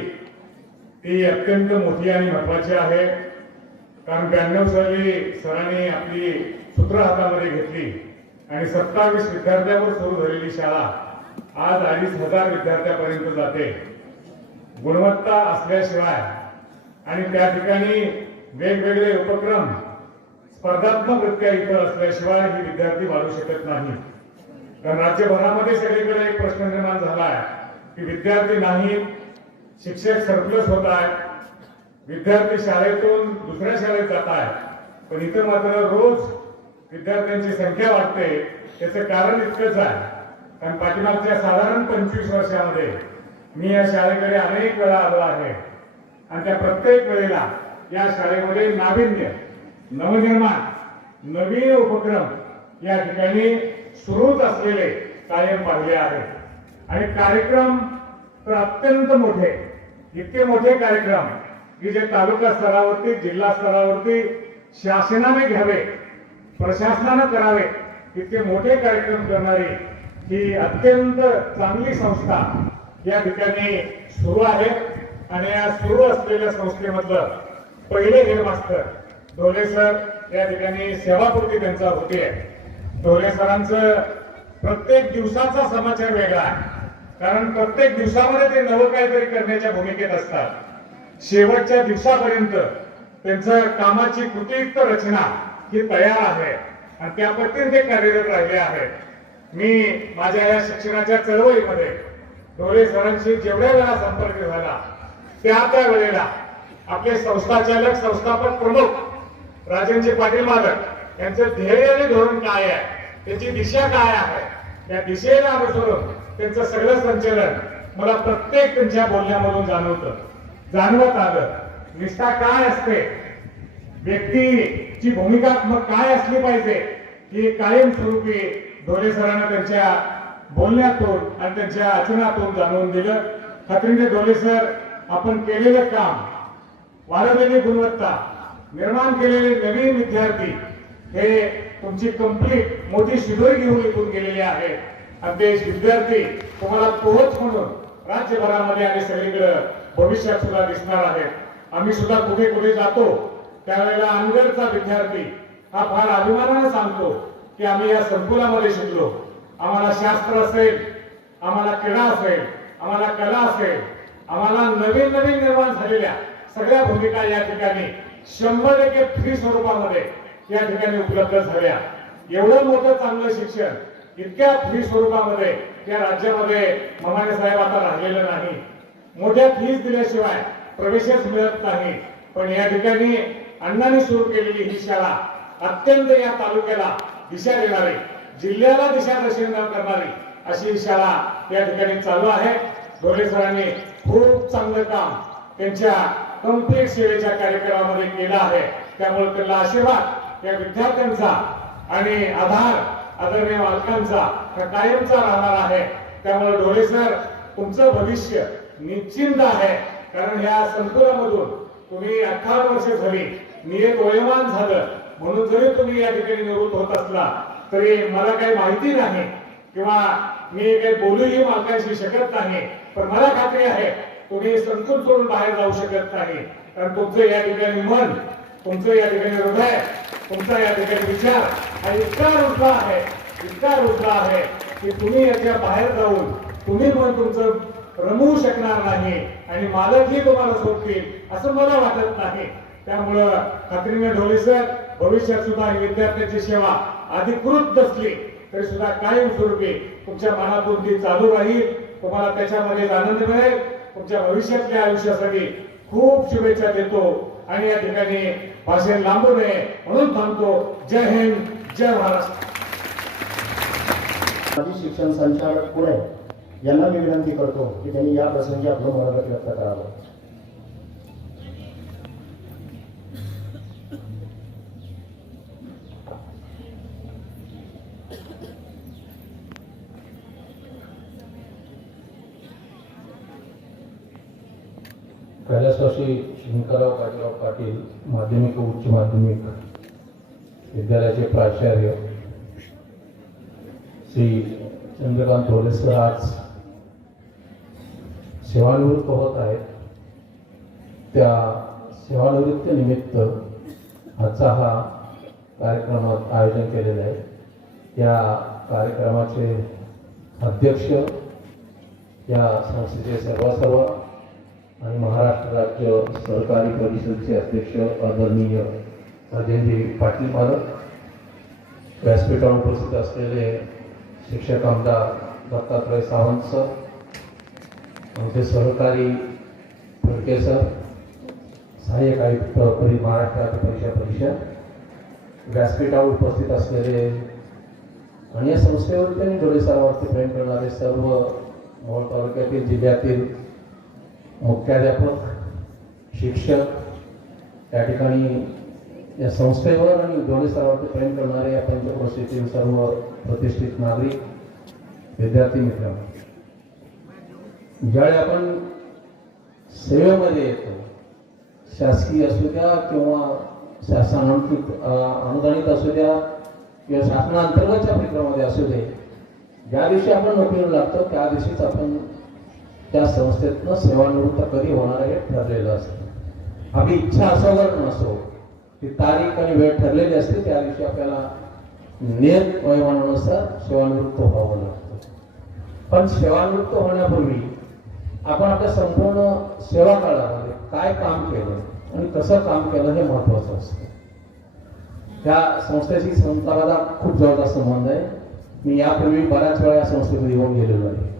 ती अत्यंत मोठी आणि महत्वाची आहे. कारण 92 साली सरांनी आपली सूत्र हातामध्ये घेतली आणि 27 विद्यार्थ्यांवर सुरू झालेली शाळा आज 2,500 विद्यार्थ्यापर्यंत जाते. गुणवत्ता असल्याशिवाय आणि त्या ठिकाणी वेगवेगळे उपक्रम स्पर्धात्मकरित्या इथं असल्याशिवाय ही विद्यार्थी वाढू शकत नाही. कारण राज्यभरामध्ये सगळीकडे एक प्रश्न निर्माण झाला आहे की विद्यार्थी नाही, शिक्षक सरप्लस होत आहेत, विद्यार्थी शाळेतून दुसऱ्या शाळेत जात आहेत, पण इथं मात्र रोज विद्यार्थ्यांची संख्या वाढते. त्याचं कारण इतकंच आहे कारण पाठीमागच्या साधारण 25 वर्षामध्ये मी या शाळेकडे अनेक वेळा आलो आहे आणि त्या प्रत्येक वेळेला या शाळेमध्ये नाविन्य, नवनिर्माण, नवीन उपक्रम या ठिकाणी सुरूच असलेले कायम पाहिले आहेत आणि कार्यक्रम तर अत्यंत मोठे, इतके मोठे कार्यक्रम की जे तालुका स्तरावरती, जिल्हा स्तरावरती शासनाने घ्यावे, प्रशासनानं करावे, इतके मोठे कार्यक्रम करणारी ही अत्यंत चांगली संस्था या ठिकाणी सुरू आहे. आणि या सुरू असलेल्या संस्थेमधलं पहिले हेडमास्टर ढोले सर या ठिकाणी सेवापूर्ती त्यांचा होते. ढोले सरांचं प्रत्येक दिवसाचा समाचार वेगळा आहे कारण प्रत्येक दिवसामध्ये ते नवं काहीतरी करण्याच्या भूमिकेत असतात. शेवटच्या दिवसापर्यंत त्यांचं कामाची कृतीयुक्त रचना ही तयार आहे आणि त्या पद्धतीने ते कार्यरत राहिले आहेत. मी माझ्या या शिक्षणाच्या चळवळीमध्ये ढोले सरांशी जेवढ्या वेळा संपर्क झाला त्या वेळेला आपले संस्थाचालक, संस्थापक प्रमुख राजनजी पाटील मालक यांचं ध्येय आणि धोरण काय आहे, त्याची दिशा काय आहे, त्या दिशेला अनुसरून त्यांचं सगळं संचलन मला प्रत्येक त्यांच्या बोलण्यामधून जाणवत आलं. निष्ठा काय असते, व्यक्तीची भूमिका मग काय असली पाहिजे ही कायमस्वरूपी ढोले सरांना त्यांच्या बोलण्यातून आणि त्यांच्या आचरणातून जाणवून दिलं. खात्रीने ढोले सर, आपण केलेलं काम, वाढवलेली गुणवत्ता, निर्माण केलेले नवीन विद्यार्थी हे तुमची कंप्लीट मोठी शिदोरी घेऊन इथून गेलेले आहेत आणि ते विद्यार्थी तुम्हाला पोहोच म्हणून राज्यभरामध्ये आणि सगळीकडे भविष्यात सुद्धा दिसणार आहेत. आम्ही सुद्धा कुठे कुठे जातो त्यावेळेला अनगरचा विद्यार्थी हा फार अभिमानाने सांगतो की आम्ही या संकुलामध्ये शिकलो, आम्हाला शास्त्र असेल, आम्हाला क्रीडा असेल, आम्हाला कला असेल, आम्हाला नवीन नवीन निर्माण झालेल्या सगळ्या भूमिका या ठिकाणी 100% फ्री स्वरूपामध्ये या ठिकाणी उपलब्ध झाल्या. एवढं मोठं चांगलं शिक्षण इतक्या फ्री स्वरूपामध्ये या राज्यामध्ये ममाने साहेब आता राहिलेलं नाही. मोठ्या फीस दिल्याशिवाय प्रवेशच मिळत नाही. पण या ठिकाणी अण्णांनी सुरू केलेली ही शाळा अत्यंत या तालुक्याला दिशा देणारी, जिल्ह्याला दिशादर्शन करणारी अशी ही शाळा या ठिकाणी चालू आहे. ढोले सरांनी खूप चांगलं काम त्यांच्या कंप्लीट सेवेच्या कार्यक्रमामध्ये केलं आहे. त्यामुळे त्यांना आशीर्वाद या विद्यार्थ्यांचा आणि आधार आदरणीय मालकांचा हा कायमचा राहणार आहे. त्यामुळे ढोले सर तुमचं भविष्य निश्चिंत आहे. कारण ह्या संकुलामधून तुम्ही 18 वर्ष झाली, नियत वयोमान झालं म्हणून जरी तुम्ही या ठिकाणी निवृत्त होत असला तरी मला काही माहिती नाही किंवा मी काही बोलूही मालकांशी शकत नाही. पण मला खात्री आहे तुम्ही संकुल सोडून बाहेर जाऊ शकत नाही. कारण तुमचं या ठिकाणी मन, तुमचं या ठिकाणी हृदय, तुमचा या ठिकाणी विचार हा इतका रुजला आहे की तुम्ही याच्या बाहेर जाऊन तुम्ही मन तुमचं रमवू शकणार नाही आणि मालकही तुम्हाला सोडतील असं मला वाटत नाही. त्यामुळं खात्रीने ढोले सर भविष्यात सुद्धा ही विद्यार्थ्यांची सेवा अधिकृत नसली तरी सुद्धा कायमस्वरूपी तुमच्या मनातून ती चालू राहील. तुम्हाला त्याच्यामध्ये आनंद मिळेल. तुमच्या भविष्यातल्या आयुष्यासाठी खूप शुभेच्छा देतो आणि या ठिकाणी भाषण लांबू नये म्हणून थांबतो. जय हिंद, जय महाराष्ट्र. माजी शिक्षण संचालक पुणे यांना मी विनंती करतो की त्यांनी या प्रसंगी आपलं मनोगत व्यक्त करावं. कैलासवासी शंकरराव बाजीराव पाटील माध्यमिक व उच्च माध्यमिक विद्यालयाचे प्राचार्य श्री चंद्रकांत ढोले सर आज सेवानिवृत्त होत आहेत. त्या सेवानिवृत्तीनिमित्त आजचा हा कार्यक्रमात आयोजन केलेलं आहे. या कार्यक्रमाचे अध्यक्ष या संस्थेचे सर्व आणि महाराष्ट्र राज्य सहकारी परिषदेचे अध्यक्ष आदरणीय अजयजी पाटील मालक, व्यासपीठावर उपस्थित असलेले शिक्षक आमदार दत्तात्रय सावंत सर, आमचे सहकारी फडके सर, सहाय्यक आयुक्त महाराष्ट्र राज्य परिषद, व्यासपीठावर उपस्थित असलेले आणि या संस्थेवर त्यांनी ढोले सरांवरती प्रेम करणारे सर्व मोहोळ तालुक्यातील जिल्ह्यातील मुख्याध्यापक, शिक्षक, त्या ठिकाणी या संस्थेवर आणि ढोले सरांवरती प्रेम करणारे या पंचक्रोशीतील सर्व प्रतिष्ठित नागरिक, विद्यार्थी मित्र, ज्यावेळी आपण सेवेमध्ये येतो, शासकीय असू द्या किंवा अनुदानित असू द्या किंवा शासनाअंतर्गतच्या क्षेत्रामध्ये असू दे, ज्या दिवशी आपण नोकरीला लागतो त्या दिवशीच आपण त्या संस्थेतनं सेवानिवृत्त कधी होणार हे ठरलेलं असतं. आपली इच्छा असो वर नसो, ती तारीख आणि वेळ ठरलेली असते. त्या दिवशी आपल्याला नियत वयोमानानुसार सेवानिवृत्त व्हावं लागतं. पण सेवानिवृत्त होण्यापूर्वी आपण आपल्या संपूर्ण सेवा काळामध्ये काय काम केलं आणि कसं काम केलं हे महत्त्वाचं असतं. त्या संस्थेशी संस्थाला खूप जवळचा संबंध आहे. मी यापूर्वी बऱ्याच वेळा या संस्थेमध्ये येऊन गेलेलो आहे.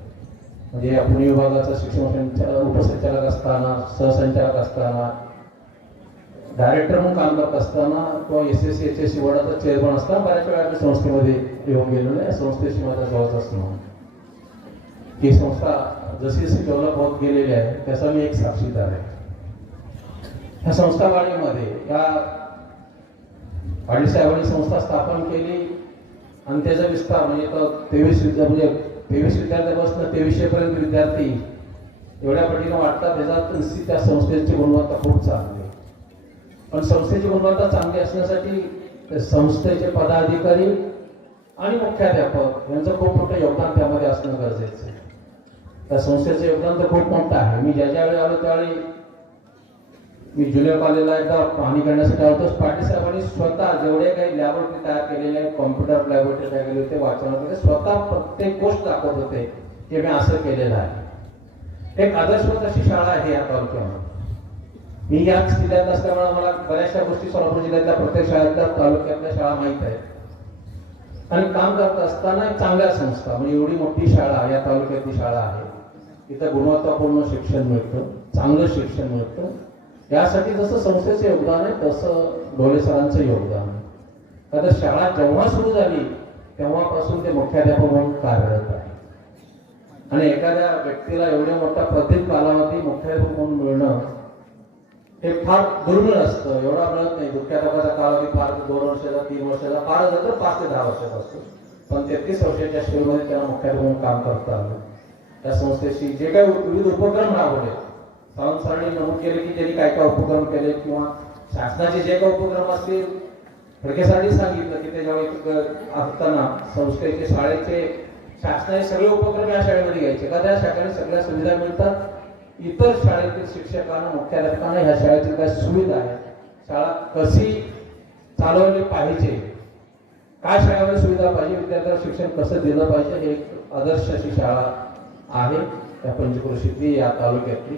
म्हणजे या पुणे विभागाचा शिक्षण उपसंचालक असताना, सहसंचालक असताना, डायरेक्टर म्हणून काम करत असताना किंवा SSC HSC बोर्डाचा चेअरमन असताना बऱ्याच वेळा मी संस्थेमध्ये येऊन गेलेलो आहे. संस्थेशी माझा जवळचा असणं, ही संस्था जशी जशी डेव्हलप होत गेलेली आहे त्याचा मी एक साक्षीदार आहे. ह्या संस्थावाडीमध्ये या पाटील साहेबांनी संस्था स्थापन केली आणि त्याचा विस्तार म्हणजे 23 विद्यार्थ्यापासून 2300 पर्यंत विद्यार्थी एवढ्या पटीने वाटतात. त्याच्यात त्या संस्थेची गुणवत्ता खूप चांगली आहे. पण संस्थेची गुणवत्ता चांगली असण्यासाठी संस्थेचे पदाधिकारी आणि मुख्याध्यापक यांचं खूप मोठं योगदान त्यामध्ये असणं गरजेचं आहे. त्या संस्थेचं योगदान तर खूप मोठं आहे. मी ज्यावेळी आलो त्यावेळी मी ज्युनियर कॉलेजला एकदा पाहणी करण्यासाठी आलो. पाटील साहेबांनी स्वतः जेवढे काही लॅबोरेटरी तयार केलेले आहेत, कॉम्प्युटर लॅबोरेटरी तयार केले होते, वाचनामध्ये स्वतः प्रत्येक गोष्ट दाखवत होते की मी असं केलेलं आहे. एक आदर्शवत अशी शाळा आहे या तालुक्यामध्ये. मी याच जिल्ह्यात असल्यामुळे मला बऱ्याचशा गोष्टी सोलापूर जिल्ह्यातल्या प्रत्येक शाळेतल्या तालुक्यातल्या शाळा माहीत आहेत आणि काम करत असताना एक चांगल्या संस्था म्हणजे एवढी मोठी शाळा या तालुक्यातली शाळा आहे, इथं गुणवत्तापूर्ण शिक्षण मिळतं, चांगलं शिक्षण मिळतं. यासाठी जसं संस्थेचं योगदान आहे तसं ढोले सरांचं योगदान आहे. आता शाळा जेव्हा सुरू झाली तेव्हापासून ते मुख्याध्यापक म्हणून कार्यरत आहे आणि एखाद्या व्यक्तीला एवढ्या मोठा प्रदीर्घ कालावधी मुख्याध्यापक म्हणून मिळणं हे फार दुर्मिळ असतं. एवढा मिळत नाही. मुख्याध्यापकाचा कालावधी फार 2 वर्षाचा, 3 वर्षाचा, फार झालं तर 5 ते 10 वर्षाचा असतो. पण 33 वर्षाच्या शेवटमध्ये त्यांना मुख्याध्यापक म्हणून काम करता आलं. त्या संस्थेशी जे काही विविध उपक्रम राबवले, सावंत सरांनी नमूद केले की त्यांनी काय काय उपक्रम केले किंवा शासनाचे जे काही उपक्रम असतील, फडके सरांनी सांगितलं की त्याच्यावर असताना संस्थेचे शाळेचे शासनाचे सगळे उपक्रम या शाळेमध्ये घ्यायचे का त्या शाळेने सगळ्या सुविधा मिळतात. इतर शाळेतील शिक्षकांना, मुख्याध्यापकांना ह्या शाळेतील काय सुविधा आहे, शाळा कशी चालवली पाहिजे, काय शाळेमध्ये सुविधा पाहिजे, विद्यार्थ्यांना शिक्षण कसं दिलं पाहिजे, हे एक आदर्श अशी शाळा आहे त्या पंचक्रोशीतली, या तालुक्यातली.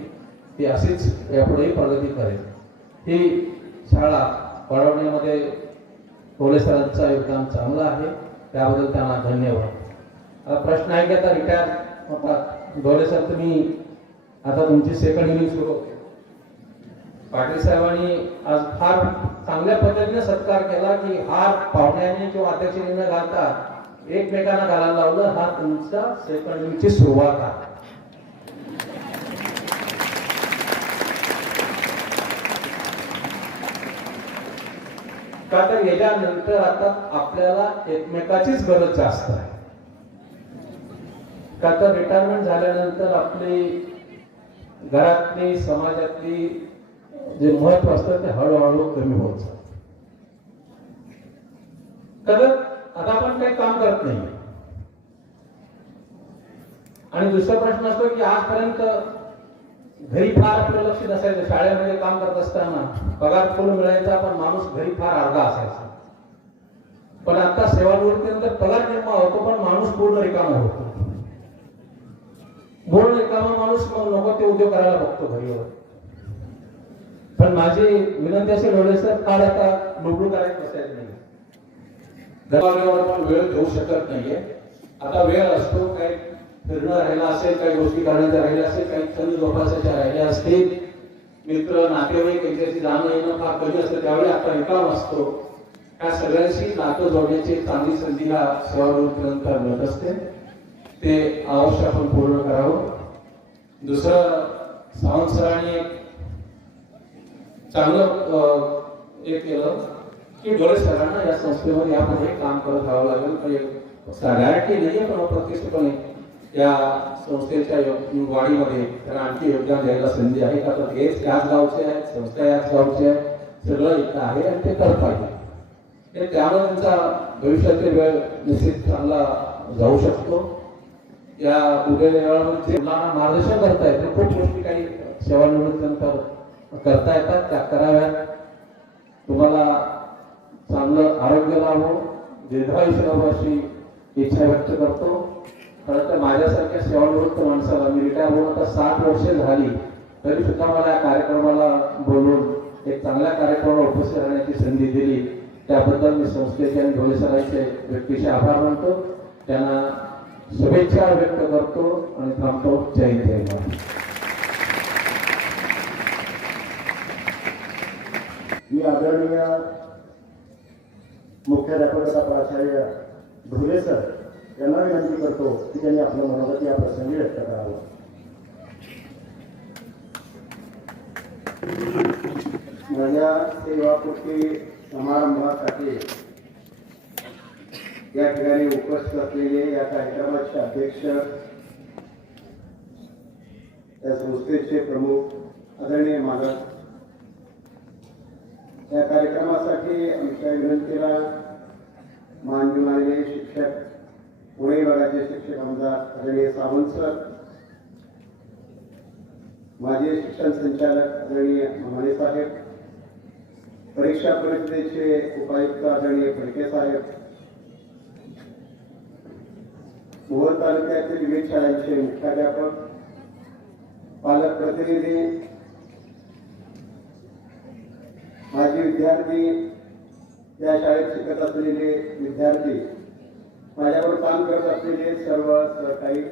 ती अशीच यापुढेही प्रगती करेल. ही शाळा वाढवण्यामध्ये ढोले सरांचं योगदान चांगलं आहे, त्याबद्दल त्यांना धन्यवाद. आता प्रश्न आहे की आता रिटायर होतात ढोले सर, तुम्ही आता तुमची सेकंड इनिंग सुरू होते. पाटील साहेबांनी आज फार चांगल्या पद्धतीने सत्कार केला की हार पाहुण्याने किंवा अध्यक्षांनी न घालता एकमेकांना घालायला लावलं. हा तुमचा सेकंड इनिंगची सुरुवात आहे. का तर याच्यानंतर आता आपल्याला एकमेकाचीच गरज जास्त आहे. का तर रिटायरमेंट झाल्यानंतर आपली घरातली, समाजातली जे महत्व असतं ते हळूहळू कमी होत जातं. तर आता आपण काही काम करत नाही. आणि दुसरा प्रश्न असतो की आजपर्यंत घरी फार आपलं लक्ष नसायचं. शाळेमध्ये काम करत असताना पगार फुल मिळायचा, पण माणूस घरी फार अर्धा असायचा. पण आता सेवानिवृत्तीनंतर पगार निम्मा होतो, पण माणूस पूर्ण रिकामा होतो. पूर्ण रिकामा माणूस मग नको ते उद्योग करायला बघतो घरीवर. पण माझी विनंती असेल ढोले सर, काल आता लुबडू करायचं बसायचं नाही, दरबारावर पण वेळ घेऊ शकत नाहीये. आता वेळ असतो, काही फिरणं राहिला असेल, काही गोष्टी करण्याचं राहिल्या असेल, काही छंद जोपासायच्या राहिल्या असतील, मित्र नातेवाईक यांच्याशी जाणं येणं फार कमी असतं, त्यावेळी आता रिकाम असतो. त्या सगळ्यांशी नातं जोडण्याची चांगली संधी ह्या सेवानिवृत्तीनंतर मिळत असते. ते अवश्य आपण पूर्ण करावं. दुसरं, सावंत सरांनी चांगलं एक केलं की ढोले सरांना या संस्थेमध्ये यापुढे काम करत राहावं लागेल. गॅरंटी नाहीये, पण प्रतिष्ठितपणे या संस्थेच्या वाढीमध्ये त्यांना आणखी योगदान द्यायला संधी आहे. का तर हेच याच गावचे आहेत, संस्था याच गावचे आहे, सगळं इथं आहे आणि ते करत पाहिजे. त्यामुळे त्यांचा भविष्यातील वेळ निश्चित चांगला जाऊ शकतो. या उद्याच्या वेळामध्ये मुलांना मार्गदर्शन करता येते. खूप गोष्टी काही सेवानिवृत्तीनंतर करता येतात, त्या कराव्यात. तुम्हाला चांगलं आरोग्य लाभो, दीर्घायुष्य लाभो अशी इच्छा व्यक्त करतो. खरं तर माझ्यासारख्या सेवानिवृत्त माणसाला, मी रिटायर होऊन आता 60 वर्षे झाली, तरी सुद्धा मला या कार्यक्रमाला बोलून एक चांगल्या कार्यक्रमाला उपस्थित राहण्याची संधी दिली, त्याबद्दल मी संस्थेचे आणि ढोले सरांचे व्यक्तीचे आभार मानतो. त्यांना शुभेच्छा व्यक्त करतो आणि थांबतो. जय हिंद. मी आदरणीय मुख्याध्यापक प्राचार्य ढोले सर यांना विनंती करतो की त्यांनी आपलं मनोगत या प्रसंगी व्यक्त करावं. माझ्या सेवापूर्ती समारंभासाठी या ठिकाणी उपस्थित असलेले या कार्यक्रमाचे अध्यक्ष, या संस्थेचे प्रमुख आदरणीय मालक, या कार्यक्रमासाठी आमच्या विनंतीला मान देणारे शिक्षक, पुणे विभागाचे शिक्षक आमदार आदरणीय सावंत सर, माजी शिक्षण संचालक आदरणीय माने साहेब, परीक्षा परिषदेचे उपायुक्त आदरणीय फडके साहेब, मोहोळ तालुक्यातील विविध शाळांचे मुख्याध्यापक, पालक प्रतिनिधी, माजी विद्यार्थी, या शाळेत शिकत असलेले विद्यार्थी, माझ्यावर काम करत असलेले सर्व सहकारी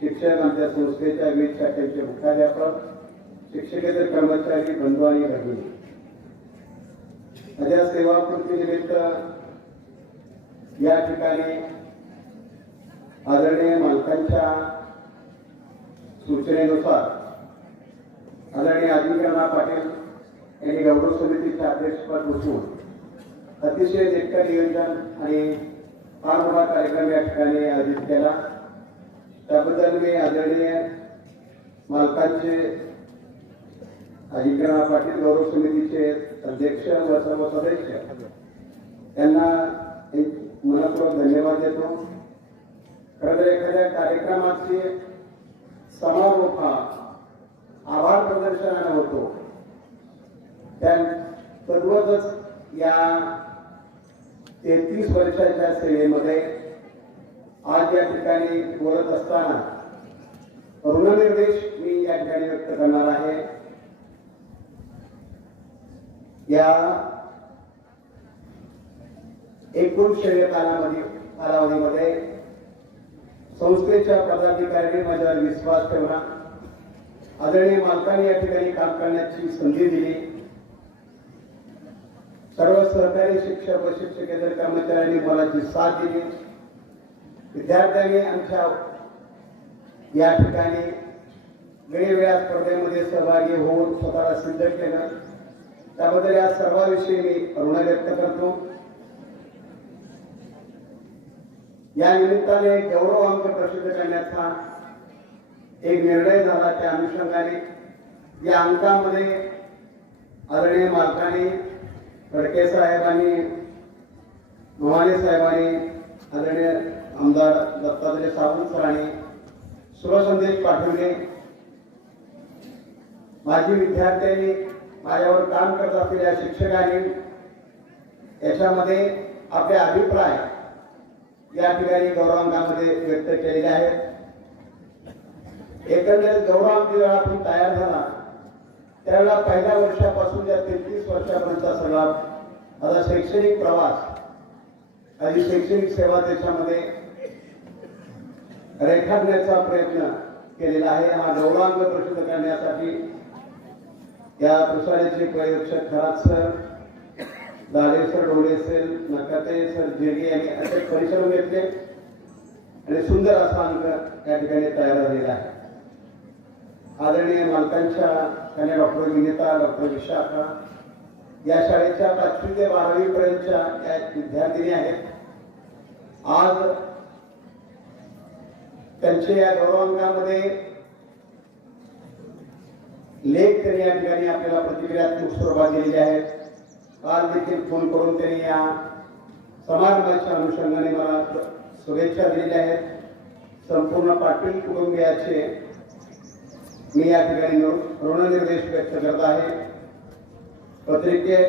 शिक्षक, आमच्या संस्थेच्या विविध शाखेचे मुख्याध्यापक, शिक्षकेतर कर्मचारी, बंधू आणि भगिनी, माझ्या सेवापूर्तीनिमित्त या ठिकाणी आदरणीय मालकांच्या सूचनेनुसार आदरणीय अजिंक्यनाथ पाटील यांनी गौरव समितीचे अध्यक्षपद बसून अतिशय नेटकं नियोजन आणि फार मोठा कार्यक्रम या ठिकाणी आयोजित केला. त्याबद्दल मी आदरणीय मालकांचे, अजिंक्यनाथ पाटील गौरव समितीचे अध्यक्ष व सर्व सदस्य यांना मनपूर्वक धन्यवाद देतो. खरं तर एखाद्या कार्यक्रमाची समारोप हा आभार प्रदर्शनाने होतो. त्या तद्वतच या 33 वर्षाच्या सेवेमध्ये आज या ठिकाणी बोलत असताना ऋणनिर्देश मी या ठिकाणी व्यक्त करणार आहे. या एकूण सेवे कालावधीमध्ये संस्थेच्या पदाधिकाऱ्यांनी माझ्यावर विश्वास ठेवला. आदरणीय मालकांनी या ठिकाणी काम करण्याची संधी दिली. सर्व सहकारी शिक्षक व शिक्षकेतर कर्मचाऱ्यांनी मला जी साथ दिली. विद्यार्थ्यांनी आमच्या या ठिकाणी वेगवेगळ्या स्पर्धेमध्ये सहभागी होऊन स्वतःला सिद्ध केलं. त्याबद्दल या सर्वांविषयी मी ऋण व्यक्त करतो. या निमित्ताने गौरव अंक प्रसिद्ध करण्याचा एक निर्णय झाला. त्या अनुषंगाने या अंकामध्ये आदरणीय मालकांनी, फडके साहेबांनी, मोहाने साहेबांनी, आदरणीय आमदार दत्तात्रय सावंत सरांनी शुभसंदेश पाठवले. माजी विद्यार्थ्यांनी, माझ्यावर काम करत असलेल्या शिक्षकांनी याच्यामध्ये आपले अभिप्राय या ठिकाणी गौरवांकामध्ये व्यक्त केलेले आहेत. एकंदरीत गौरवांक जेव्हा आपण तयार झाला त्यावेळेला पहिल्या वर्षापासून त्या 33 वर्षापर्यंतचा सगळा माझा शैक्षणिक प्रवास आणि शैक्षणिक सेवा त्याच्यामध्ये रेखाटण्याचा प्रयत्न केलेला आहे. हा गौरवांक प्रसिद्ध करण्यासाठी या प्रसाराचे पर्यवेक्षक खरात सर, दाले सर, डोळे सर, नकाते सर, जेगी यांनी असे परिश्रम घेतले आणि सुंदर असा अंक या ठिकाणी तयार झालेला आहे. आदरणीय मालकांच्या कन्या डॉक्टर विनिता, डॉक्टर विशाखा या शाळेच्या 5वी ते 12वी पर्यंतच्या या विद्यार्थिनी आहेत. आज त्यांच्या या गौरवांकामध्ये लेख त्यांनी या ठिकाणी आपल्याला प्रतिक्रियात्मक स्वरूपात दिलेले आहेत. काल देखील फोन करून त्यांनी या समारंभाच्या अनुषंगाने मला शुभेच्छा दिलेल्या आहेत. संपूर्ण पाटील कुटुंबियाचे मी या ठिकाणी ऋणनिर्देश व्यक्त करत आहे. पत्रिके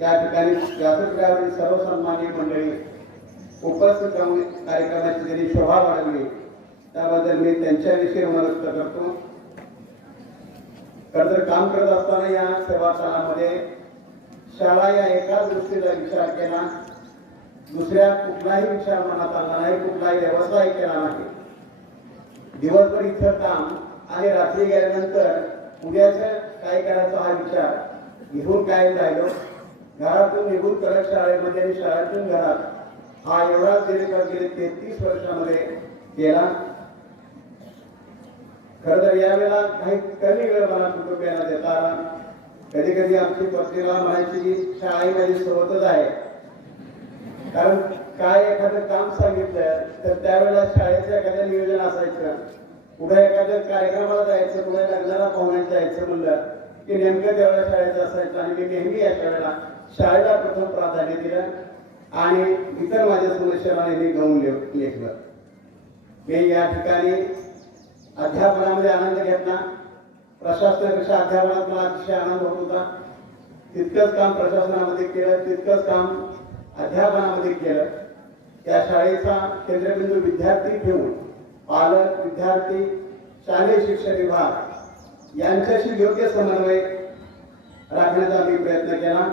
या ठिकाणी व्यासपीठावरील सर्व सन्माननीय मंडळी उपस्थित राहून कार्यक्रमाची त्यांनी शोभा वाढवली त्याबद्दल मी त्यांच्याविषयी ऋण व्यक्त करतो. खरं तर काम करत असताना या सेवा काळामध्ये शाळा या एकाच गोष्टीचा विचार केला, दुसऱ्या कुठलाही विचार मनात आला नाही, कुठलाही व्यवसाय केला नाही. दिवसभर इथं काम आणि रात्री गेल्यानंतर उद्याचं काय करायचा हा विचार निघून काय राहिलो. घरातून निघून करत शाळेमध्ये आणि शाळेतून घरात हा एवढाच गेले 33 वर्षामध्ये केला. खरं तर यावेळेला काही कमी वेळ मला कुटुंबियांना देता आला. कधी कधी आमची पत्नीला म्हणायची की शाळा ही माझी स्रोतच आहे, कारण काय एखादं काम सांगितलं तर त्यावेळेला शाळेचं एखादं नियोजन असायचं, पुढे एखाद्या कार्यक्रमाला जायचं, पुढे लग्नाला पाहुण्यात जायचं म्हणलं की नेमकं त्यावेळेला शाळेचं असायचं. आणि मी नेहमी या शाळेला प्रथम प्राधान्य दिलं आणि इतर माझ्या समस्यांना नेहमी गाऊन लेखलं. मी या ठिकाणी अध्यापनामध्ये आनंद घेतला. प्रशासनापेक्षा अध्यापनात मला अतिशय आनंद होत होता. तितकंच काम प्रशासनामध्ये केलं, तितकंच काम अध्यापनामध्ये केलं. त्या शाळेचा केंद्रबिंदू विद्यार्थी ठेवून पालक, विद्यार्थी, शालेय शिक्षण विभाग यांच्याशी योग्य समन्वय राखण्याचा आम्ही प्रयत्न केला.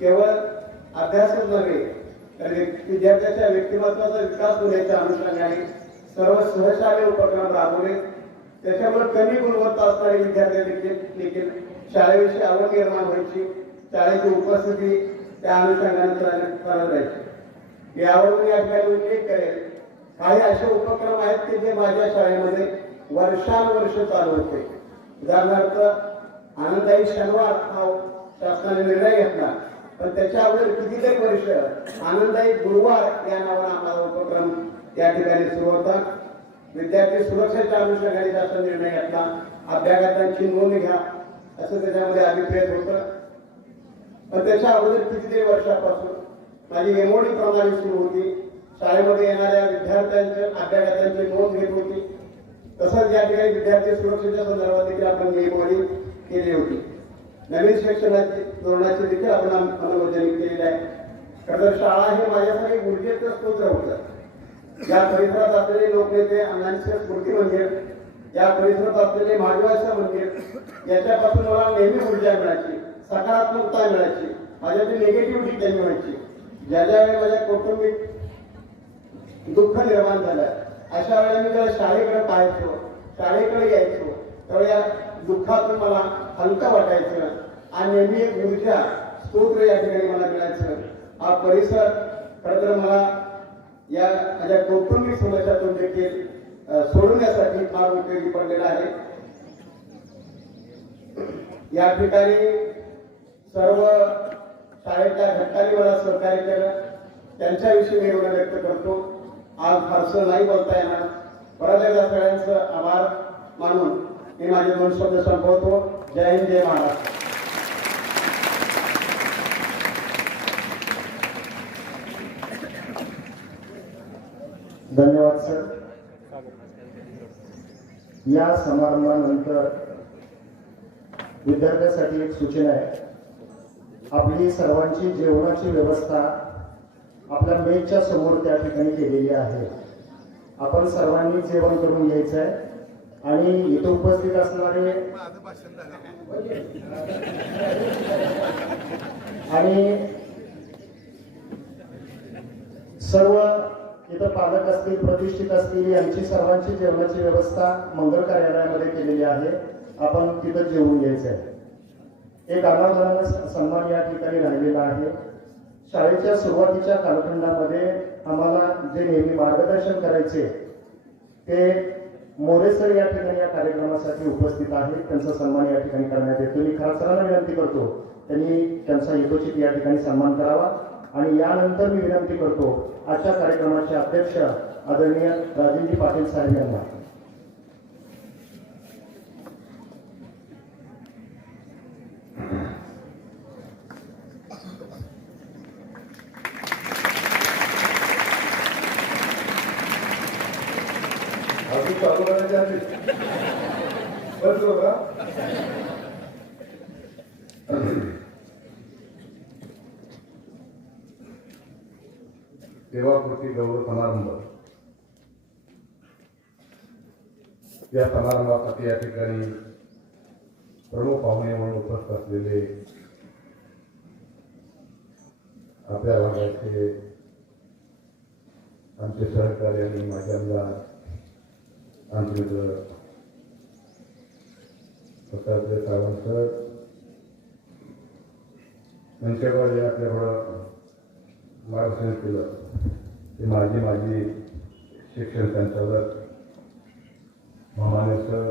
केवळ अभ्यासच नव्हे तर विद्यार्थ्याच्या व्यक्तिमत्वाचा विकास होण्याच्या अनुषंगाने सर्व सहशालेय उपक्रम राबवले. त्याच्यामुळे कमी गुणवत्ता असणारे विद्यार्थी देखील शाळेविषयी आवड निर्माण व्हायची, शाळेची उपस्थिती त्या अनुषंगाने करत राहायची. यावरून या ठिकाणी उल्लेख करेल, काही असे उपक्रम आहेत की जे माझ्या शाळेमध्ये वर्षानुवर्ष चालू होते. उदाहरणार्थ आनंददायी शनिवार हा शासनाने निर्णय घेतला, पण त्याच्या अगोदर कितीतरी वर्ष आनंददायी गुरुवार या नावाने आम्हाला उपक्रम या ठिकाणी सुरू होता. विद्यार्थी सुरक्षेच्या अनुषंगाने शासन निर्णय घेतला, अभ्यागतांची नोंद घ्या असं त्याच्यामध्ये अभिप्रेत होतं. पण त्याच्या अगोदर कितीतरी वर्षापासून माझी एमओडी प्रणाली सुरू होती. शाळेमध्ये येणाऱ्या विद्यार्थ्यांच्या अभ्यागतांची नोंद घेत होती. तसंच या ठिकाणी विद्यार्थी सुरक्षेच्या संदर्भात देखील आपण नियमावली केली होती. नवीन शैक्षणाची धोरणाची देखील आपण अंमलबजावणी केलेली आहे. खरं शाळा हे माझ्यासाठी ऊर्जेचं स्तोत्र होतं. या परिसरात असलेले लोकनेते अण्णांचे स्मृती मंदिर, या परिसरात असलेले महादेवाचं मंदिर याच्यापासून मला नेहमी ऊर्जा मिळायची, सकारात्मकता मिळायची. माझ्याची निगेटिव्हिटी कमी व्हायची. ज्या वेळेला माझ्या कौटुंबिक दुःख निर्माण झालं अशा वेळेला मी जेव्हा शाळेकडे पाहायचो, शाळेकडे यायचो, त्यावेळी या दुःखातून मला हलका वाटायचं आणि नेहमी एक ऊर्जा स्तोत्र या ठिकाणी मला मिळायचं. हा परिसर खरं तर मला या माझ्या कौटुंबिक समस्यातून देखील सोडवण्यासाठी फार उपयोगी पडलेला आहे. या ठिकाणी सर्व शाळेच्या घटकांनी मला सहकार्य केलं, त्यांच्याविषयी मी एवढं व्यक्त करतो. आज फारसं नाही बोलता येणार. परत एकदा सगळ्यांचं आभार मानून मी माझे 2 शब्द संपवतो. जय हिंद, जय महाराष्ट्र. धन्यवाद सर. या समारंभानंतर विद्यार्थ्यांसाठी एक सूचना आहे. आपली सर्वांची जेवणाची व्यवस्था आपल्या मेजच्या समोर त्या ठिकाणी केलेली आहे. आपण सर्वांनी जेवण करून घ्यायचं आहे आणि इथे उपस्थित असणारे आणि सर्व इथं पालक असतील, प्रतिष्ठित असतील, यांची सर्वांची जेवणाची व्यवस्था मंगल कार्यालयामध्ये केलेली आहे. आपण तिथं जेवून घ्यायचं आहे. एक अनावधानाचा सन्मान या ठिकाणी राहिलेला आहे. शाळेच्या सुरुवातीच्या कालखंडामध्ये आम्हाला जे नेहमी मार्गदर्शन करायचे ते मोरे सर या ठिकाणी या कार्यक्रमासाठी उपस्थित आहेत. त्यांचा सन्मान या ठिकाणी करण्यात येतो. मी खऱ्या सरांना विनंती करतो त्यांनी त्यांचा यथोचित या ठिकाणी सन्मान करावा. आणि यानंतर मी विनंती करतो आजच्या कार्यक्रमाचे अध्यक्ष आदरणीय राजेंद्र पाटील साहेब यांना. चालू करायच्या आधी बस बघा. सेवाकृती गौरव समारंभ, या समारंभासाठी या ठिकाणी प्रमुख पाहुणे म्हणून उपस्थित असलेले आपल्या भागाचे आमचे सहकारी आणि माझे आमदार आमचे स्वतःचे सावंत सर, त्यांच्यावर जे आपल्याकडं मार्गदर्शन केलं ते माझी शिक्षण संचालक मामाने सर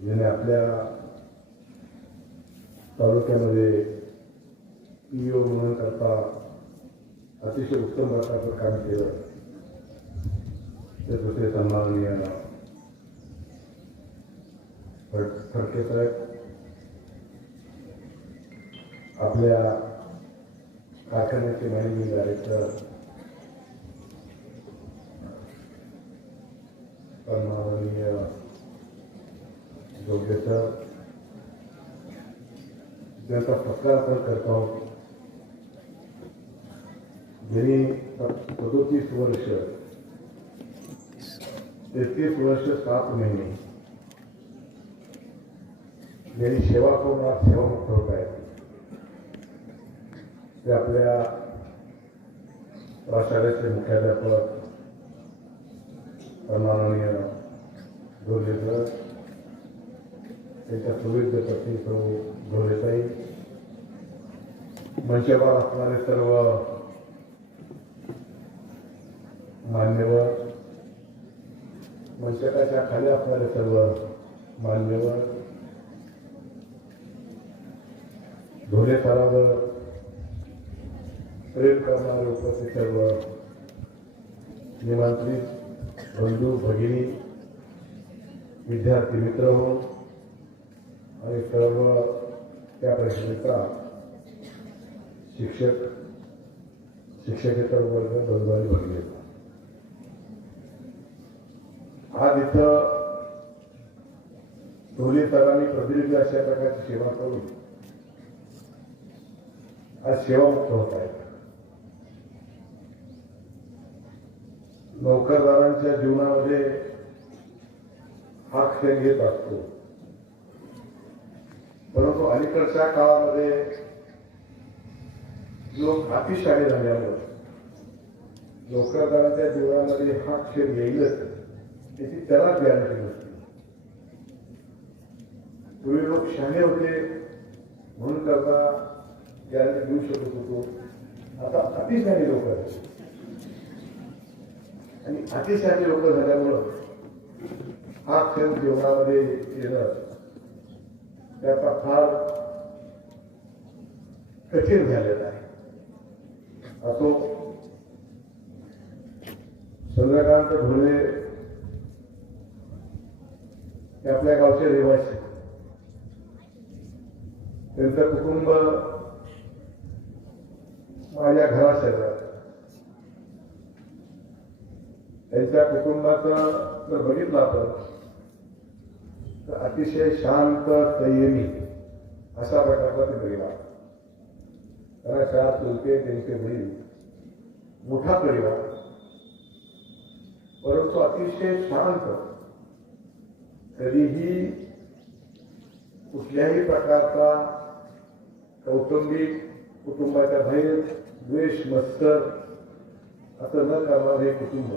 ज्याने आपल्या तालुक्यामध्ये PO म्हणून करता अतिशय उत्तम प्रकारचं काम केलं. ते दुसरे सन्माननीय फडके साहेब, आपल्या कारखान्याचे मॅनेजिंग डायरेक्टर सन्माननीय जोगे सर, ज्यांचा सत्कार आपण करतो. गेली 37 वर्ष 33 वर्ष 7 महिने ज्यांनी सेवा करून आज सेवामुक्त होत आहेत ते आपल्या शाळेचे मुख्याध्यापक माननीय ढोले सर, त्यांच्या सुविध पत्नी सौ ढोलेताई, मंचावर असणारे सर्व मान्यवर, मंचकाच्या खाली असणारे सर्व मान्यवर, ढोले सरावर प्रेम करणारे उपस्थित सर्व निमंत्रित बंधू भगिनी, विद्यार्थी मित्र हो आणि सर्व त्या परिषदेचा शिक्षक शिक्षकेतर वर्ग बंधू आणि भगिनी, आज इथं ढोले सरांनी प्रदीर्घ अशा प्रकारची सेवा करून आज सेवामुक्त होत आहेत. नोकरदारांच्या जीवनामध्ये हा क्षण येत असतो, परंतु अलीकडच्या काळामध्ये लोक अतिशाळी झाल्यामुळे नोकरदारांच्या जीवनामध्ये हा क्षण येईलच त्याची त्यालाच गॅरंटी नसते. पूर्वी लोक शहाणे होते म्हणून करता गॅरंटी देऊ शकत होतो, आता अतिशहाणी लोक आहेत आणि अतिशहाणी लोक झाल्यामुळं हा क्षण जीवनामध्ये येणं त्याचा फार कठीण झालेला आहे. असो, चंद्रकांत ढोले हे आपल्या गावचे रहिवासी, त्यांचं कुटुंब माझ्या घराशेजारी, त्यांच्या कुटुंबाचं जर बघितलं आपण तर अतिशय शांत संयमी अशा प्रकारचा ते परिवार. कारण 4 चुलते, त्यांचे वडील, मोठा परिवार, परंतु अतिशय शांत, कधीही कुठल्याही प्रकारचा कौटुंबिक कुटुंबाच्या बाहेर द्वेष मत्सर असं न करणारे कुटुंब,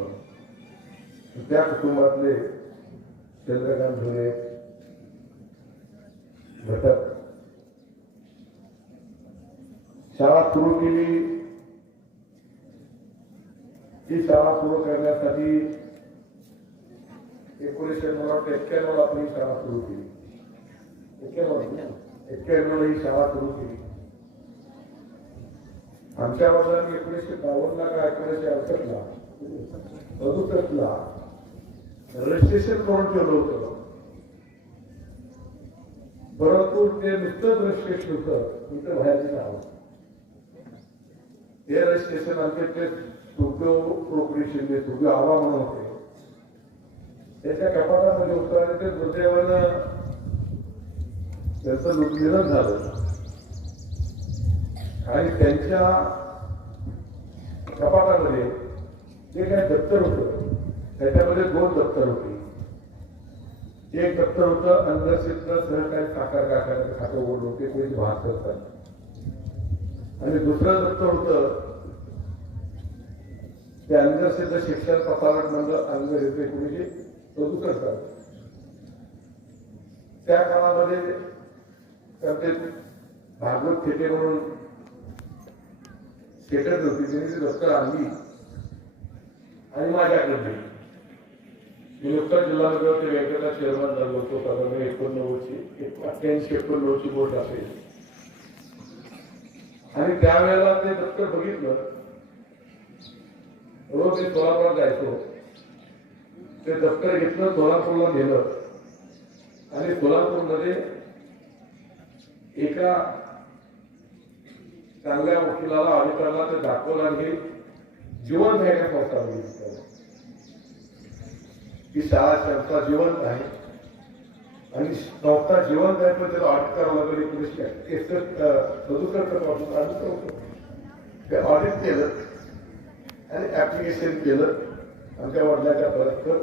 त्या कुटुंबातले चंद्रकांत ढोले घटक. शाळा सुरू केली, ही शाळा सुरू करण्यासाठी 1991 आपण ही शाळा सुरू केली. 91 ही शाळा सुरू केली. आमच्या वडिलांनी 1952 का 1968 67 रजिस्ट्रेशन करून ठेवलं होतं, परंतु ते नुसतंच रजिस्ट्रेशन होतं, तुमचं बाहेरचं नाव. ते रजिस्ट्रेशन आमचे ते सुखदेव शिंदे, सुखदेव आबा म्हणून होते, त्याच्या कपाटामध्ये होतं आणि ते दुर्दैवानं त्यांचं निधन झालं आणि त्यांच्या कपाटामध्ये जे काही दप्तर होतं त्याच्यामध्ये 2 दप्तर होते. एक दप्तर होतं अंधश्रद्धा सहकारी साखर कारखान्याचं खातं उघडलं होते 1972 साली, आणि दुसरं दप्तर होतं ते अंधश्रद्धा शिक्षण प्रसारक मंडळ अंधश्रद्धा 1967 साली. त्या काळामध्ये त्यांचे भागवत खेटे म्हणून सेक्रेटरी होती, त्यांनी ती दप्तर आणली आणि माझ्याकडे मी नुकताच जिल्हा नगरचे बँकेचा चेअरमन झालो होतो. कारण 88-89 गोष्ट असेल, आणि त्यावेळेला ते दप्तर बघितलं. रोज मी सोलापूरला जायचो, ते दप्तर घेतलं, सोलापूरला नेलं आणि सोलापूरमध्ये एका चांगल्या वकिलाला ऑडिटरला ते दाखवलं आणि जिवंत आहे का संस्था बघितलं की शाळा संस्था जिवंत आहे आणि संस्था जिवंत आहे, पण त्याला ऑडिट करावं लागेल. 1967 पासून ते ऑडिट केलं आणि ऍप्लिकेशन केलं आमच्या वडिलांच्या परस्पर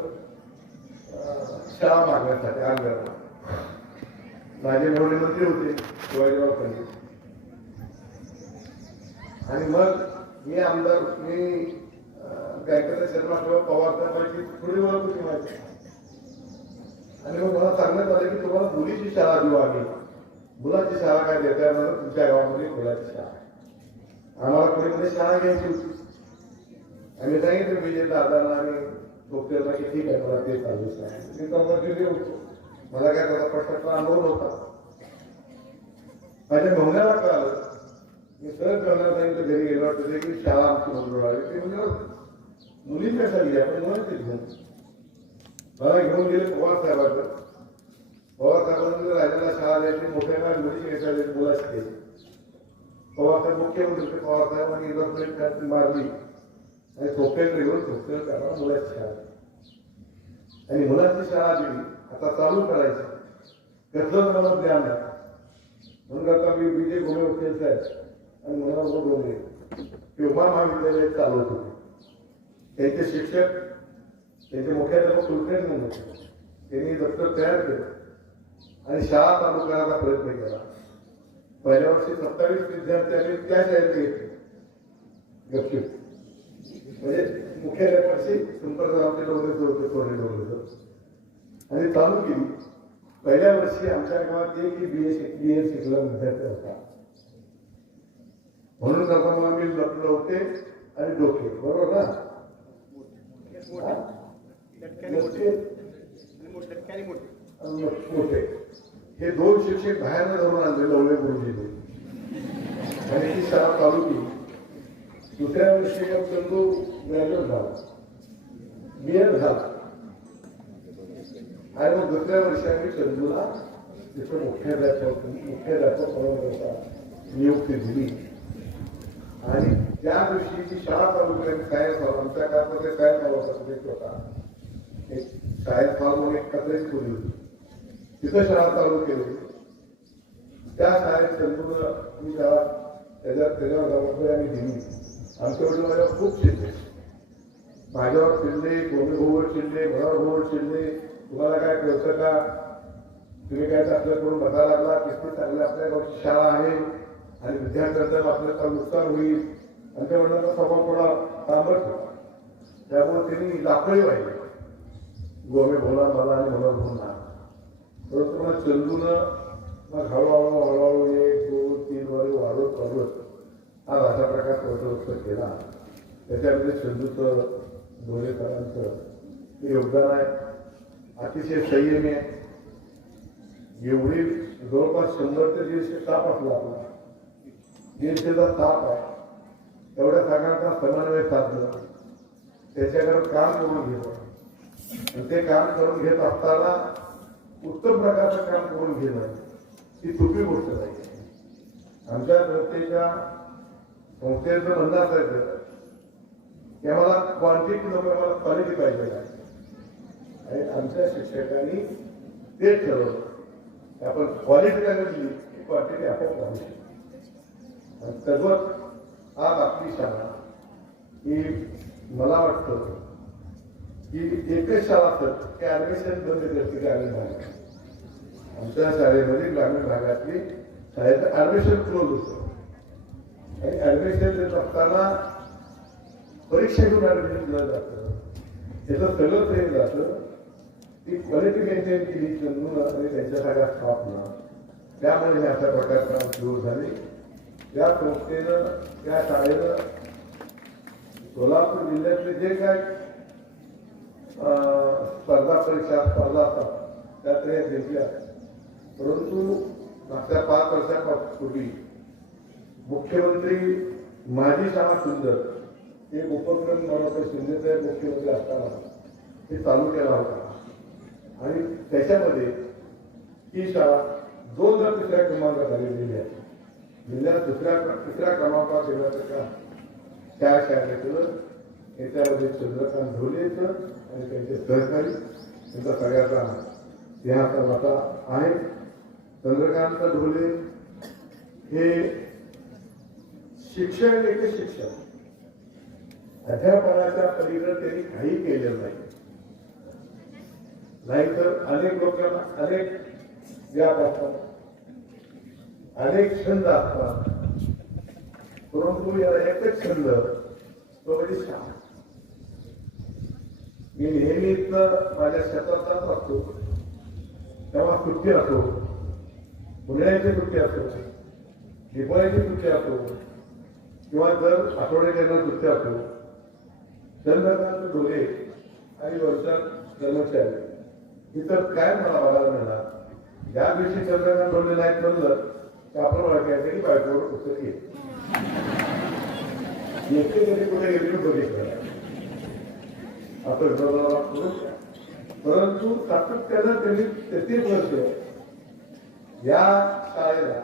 शाळा मागण्यासाठी अंगणवाडी. राजे मेवणे मंत्री होते शिवाजीराव पंडित. आणि मग मी आमदार बँकेचा चेअरमन पवार साहेबांची थोडी ओळख होती माझी. आणि मग मला सांगण्यात आलं की तुम्हाला मुलीची शाळा देऊ आम्ही, मुलाची शाळा काय देता म्हणून तुमच्या गावामध्ये मुलाची शाळा. आम्हाला पुढे शाळा घ्यायची होती. आम्ही सांगितलं विजय दादांना आणि डॉक्टरला की ठीक आहे मला ते चालू सांग. मी कंपल्सरी होतो, मला काय त्याचा प्रश्नाचा अनुभव नव्हता. माझ्या मेहुण्याला कळालं, मी सहज करणार सांगितलं घरी गेलो होते की शाळा आमची बंद राहिली. ते म्हणजे मुलींच्यासाठी आपण मुलांचे घेऊन मला घेऊन गेले पवार साहेबांकडे. पवार साहेबांनी राजाला शाळा द्यायची, मोठ्या मुलीची घेतली, मुलाची द्यायची. पवार साहेब मुख्यमंत्री होते. पवार साहेबांनी इन्व्हेस्टमेंट मारली आणि सोप्याकडे घेऊन सोप्याला करा मुलाची शाळा. आणि मुलाची शाळा दिली, आता चालू करायची. कसलं मला ज्ञान आहे म्हणून आता मी विजय घोडे वकील साहेब आणि मनोहर डोंगरे ते उमा महाविद्यालय चालवत होते. त्यांचे शिक्षक, त्यांचे मुख्याध्यापक कुलकर्णी म्हणून होते. त्यांनी दप्तर तयार केलं आणि शाळा चालू करायचा प्रयत्न केला. पहिल्या वर्षी 27 विद्यार्थ्यांनी त्या शाळेत घेतले गपचूप. म्हणजे मुख्याध्यापकाशी संपर्क आमचे डोंगरेचं होते, सोने डोंगरेचं, आणि चालू केली. पहिल्या वर्षी आमच्या गावात एक BA शिकला विद्यार्थी होता. म्हणून आता मला मी लपलं होते आणि डोके बरोबर ना मोठे हे दोन शिक्षक बाहेर धरून आणले लवळे गुरुजीने आणि ती शाळा चालू केली. दुसऱ्या वर्षी चंदू ग्रॅज्युएट झाला, BA झाला. आणि मग दुसऱ्या वर्षी आम्ही चंदूला तिथं मुख्याध्यापक नियुक्ती दिली. आणि त्या दिवशी ती शाळा चालू केली. सायन्स हॉल आमच्या काळामध्ये सायन्स हॉल होता. एक सायन्स हॉल म्हणून एक कचऱ्याची खोली होती, तिथं शाळा चालू केली. त्या शाळेत चंदूनं मी शाळा त्याच्यावर जबाबदारी आम्ही दिली. आमच्या वडील माझ्यावर खूप चिडले, माझ्यावर चिडले, गोमेभाऊवर चिडले, भराभाऊवर चिडले. तुम्हाला काय कळतं का, तुम्ही काय आपल्या करून बघायला लागला, किती चांगली आपल्या गावची शाळा आहे आणि विद्यार्थ्यांचं आपल्याला नुकसान होईल. आणि त्या वडिलांचा स्वभाव थोडा तांबट होता, त्यामुळे त्यांनी दाखवली पाहिजे गोमे भोला मला आणि मनोहर भाऊंना. परंतु मग चंदूनं मग हळूहळू 1, 2, 3 वर वाढवत आज अशा प्रकारचा वटवृत्त केला. त्याच्यामध्ये चंदूचं डोलेकरांचं योगदान आहे. अतिशय संयमी आहे. एवढी जवळपास 100 ते 150 स्टाफ असला आपला, 150चा स्टाफ आहे. एवढ्या सगळ्यांचा समन्वय साधलं, त्याच्याकडे काम करून घेतो. आणि ते काम करून घेत असताना उत्तम प्रकारचं काम करून घेणं ही सोपी गोष्ट नाही. आमच्या संस्थेच्या म्हणणं असायचं की आम्हाला क्वांटिटी नको, आम्हाला क्वालिटी पाहिजे आहे. आणि आमच्या शिक्षकांनी ते ठरवलं की आपण क्वालिटी काय म्हटली की क्वांटिटी आपण राहू शकतो. आणि तद्वत आज आपली शाळा ही मला वाटतं की एकच शाळा असतात की ऍडमिशन बंद करते ग्रामीण भागात. आमच्या शाळेमध्ये ग्रामीण भागातली शाळेचं ऍडमिशन क्लोज होतं. आणि ऍडमिशन देत असताना परीक्षा घेऊन ऍडमिशन दिलं जातं. त्याचं सगळं ट्रेन जातं. ती क्वालिटी मेंटेन केली चंदून आणि त्यांच्या सगळ्या स्टाफला. त्यामुळे हे अशा प्रकारचा सुरू झाले. त्या संस्थेनं, त्या शाळेनं सोलापूर जिल्ह्यातले जे काय स्पर्धा असतात त्या तरी जिंकल्या. परंतु मागच्या 5 वर्षापूर्वी मुख्यमंत्री माझी शाळा सुंदर एक उपक्रम मला शिंदेसाहेब मुख्यमंत्री असताना हे चालू केला होता. आणि त्याच्यामध्ये ही शाळा 2003 क्रमांकात आलेली आहे. जिल्ह्यात तिसऱ्या क्रमांकावर येण्याचं काम त्या शाळेने केलं. याच्यामध्ये चंद्रकांत ढोलेचं आणि त्यांचे सहकारी त्यांचा सगळ्याचा सिंहाचा वाटा आहे. चंद्रकांत ढोले हे शिक्षण अध्यापनाच्या पलीकडे त्यांनी काही केलेलं नाही तर अनेक लोकांना अनेक व्याप असतात. अनेक छंद असतात, परंतु याला एकच छंद तो म्हणजे शाळा. मी नेहमीच माझ्या शेतातच असतो, तेव्हा सुट्टी असो, उन्हाळ्याची सुट्टी असो, दिवाळीची सुट्टी असो, किंवा जर आठवड्याच्या सुट्टी असो, चंद्रकांत ढोले आणि वर्षात कर्मचारी इतर काय मला बघायला मिळणार. ज्या दिवशी चंद्रकांत ढोले नाही म्हणलं तर आपण ओळखायचं की बायकोवर पुस्तक घे. एकटे कधी कुठे गेले बघितलं आपण परंतु सातत्यानं त्यांनी 33 वर्ष या शाळेला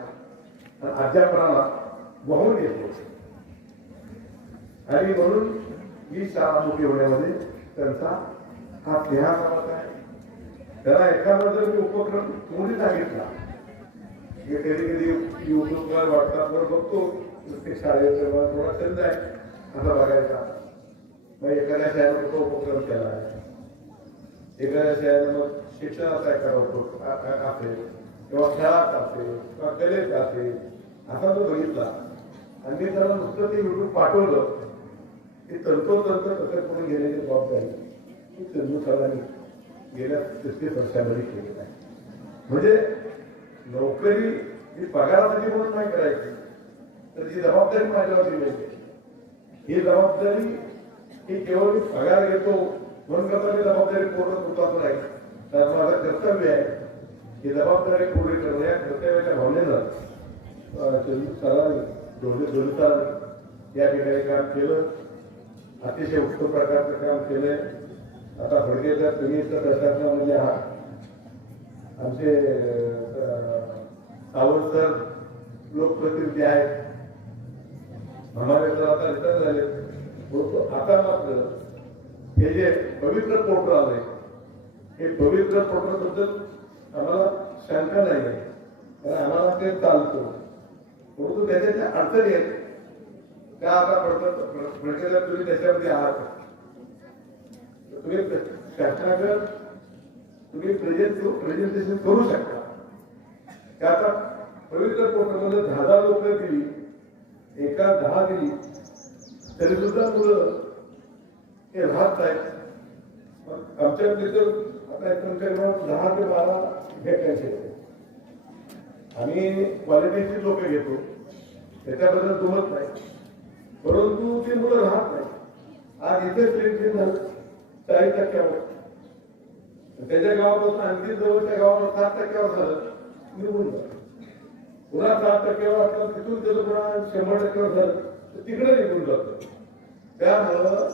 अध्यापनाला वाहून घेतले आणि म्हणून ही शाळा मुखी होण्यामध्ये त्यांचा हा इतिहास आहे. त्याला एखादा जर उपक्रम कोणी सांगितला की कधी कधी युट्यूबवर व्हॉट्सअपवर बघतो प्रत्येक शाळेचा थोडा छंद आहे असा बघायचा. मग एखाद्या शाळेनं तो उपक्रम केला आहे, एखाद्या शाळेनं मग शिक्षणाचा एखादा असेल किंवा खेळात असेल किंवा कलेत असेल असा तो बघितला आणि मी त्याला नुसतं ते युट्यूब पाठवलं की तंतोतंत कसं कोणी घेण्याची जबाबदारी ही चंदू सरांनी गेल्या 33 वर्षामध्ये केलेलं आहे. म्हणजे नोकरी ही पगारासाठी म्हणून नाही करायची, तर ही जबाबदारी माझ्यावर दिली. ही जबाबदारी ही केवळ मी पगार घेतो म्हणून करता मी जबाबदारी पूर्ण होतात नाही, तर माझं कर्तव्य आहे ही जबाबदारी पूर्ण करणं. या कर्तव्याच्या भावनेनं चंदू सरांनी दोन्ही सरांनी या ठिकाणी काम केलं, अतिशय उत्तम प्रकारचं काम केलंय. आता फडकेच्या तुम्ही प्रशासनामध्ये आहात, आमचे सावंत सर लोकप्रतिनिधी आहेत, आम्हाला तर आता रिटायर झाले. आता मात्र हे जे पवित्र पोर्टल आलंय हे पवित्र पोर्टल बद्दल आम्हाला शंका नाही आहे, कारण आम्हाला ते चालतो. परंतु त्याच्या ज्या अडचणी आहेत त्या आता फडकेच्या तुम्ही त्याच्यामध्ये आहात, तुम्ही शासनाकडे तुम्ही प्रेझेंटेशन करू शकता. की आता पवित्र पोर्टलमध्ये 10,000 लोक दिली, एका 10 दिली तरी सुद्धा मुलं हे राहत नाहीत. आमच्या तिथं आता तुमच्याकडे 10 ते 12 व्हॅकन्सी आम्ही क्वालिटीची लोक घेतो, त्याच्याबद्दल दुमत नाही, परंतु ती मुलं राहत नाही. आज इथे सिलेक्शन झालं 40%, त्याच्या गावापासून आणखी जवळच्या गावाला 7% झालं निवडून झालं. पुन्हा 7% असलं तिथून त्याचं पुन्हा 100% झालं तर तिकडे निघून जातं. त्यामुळं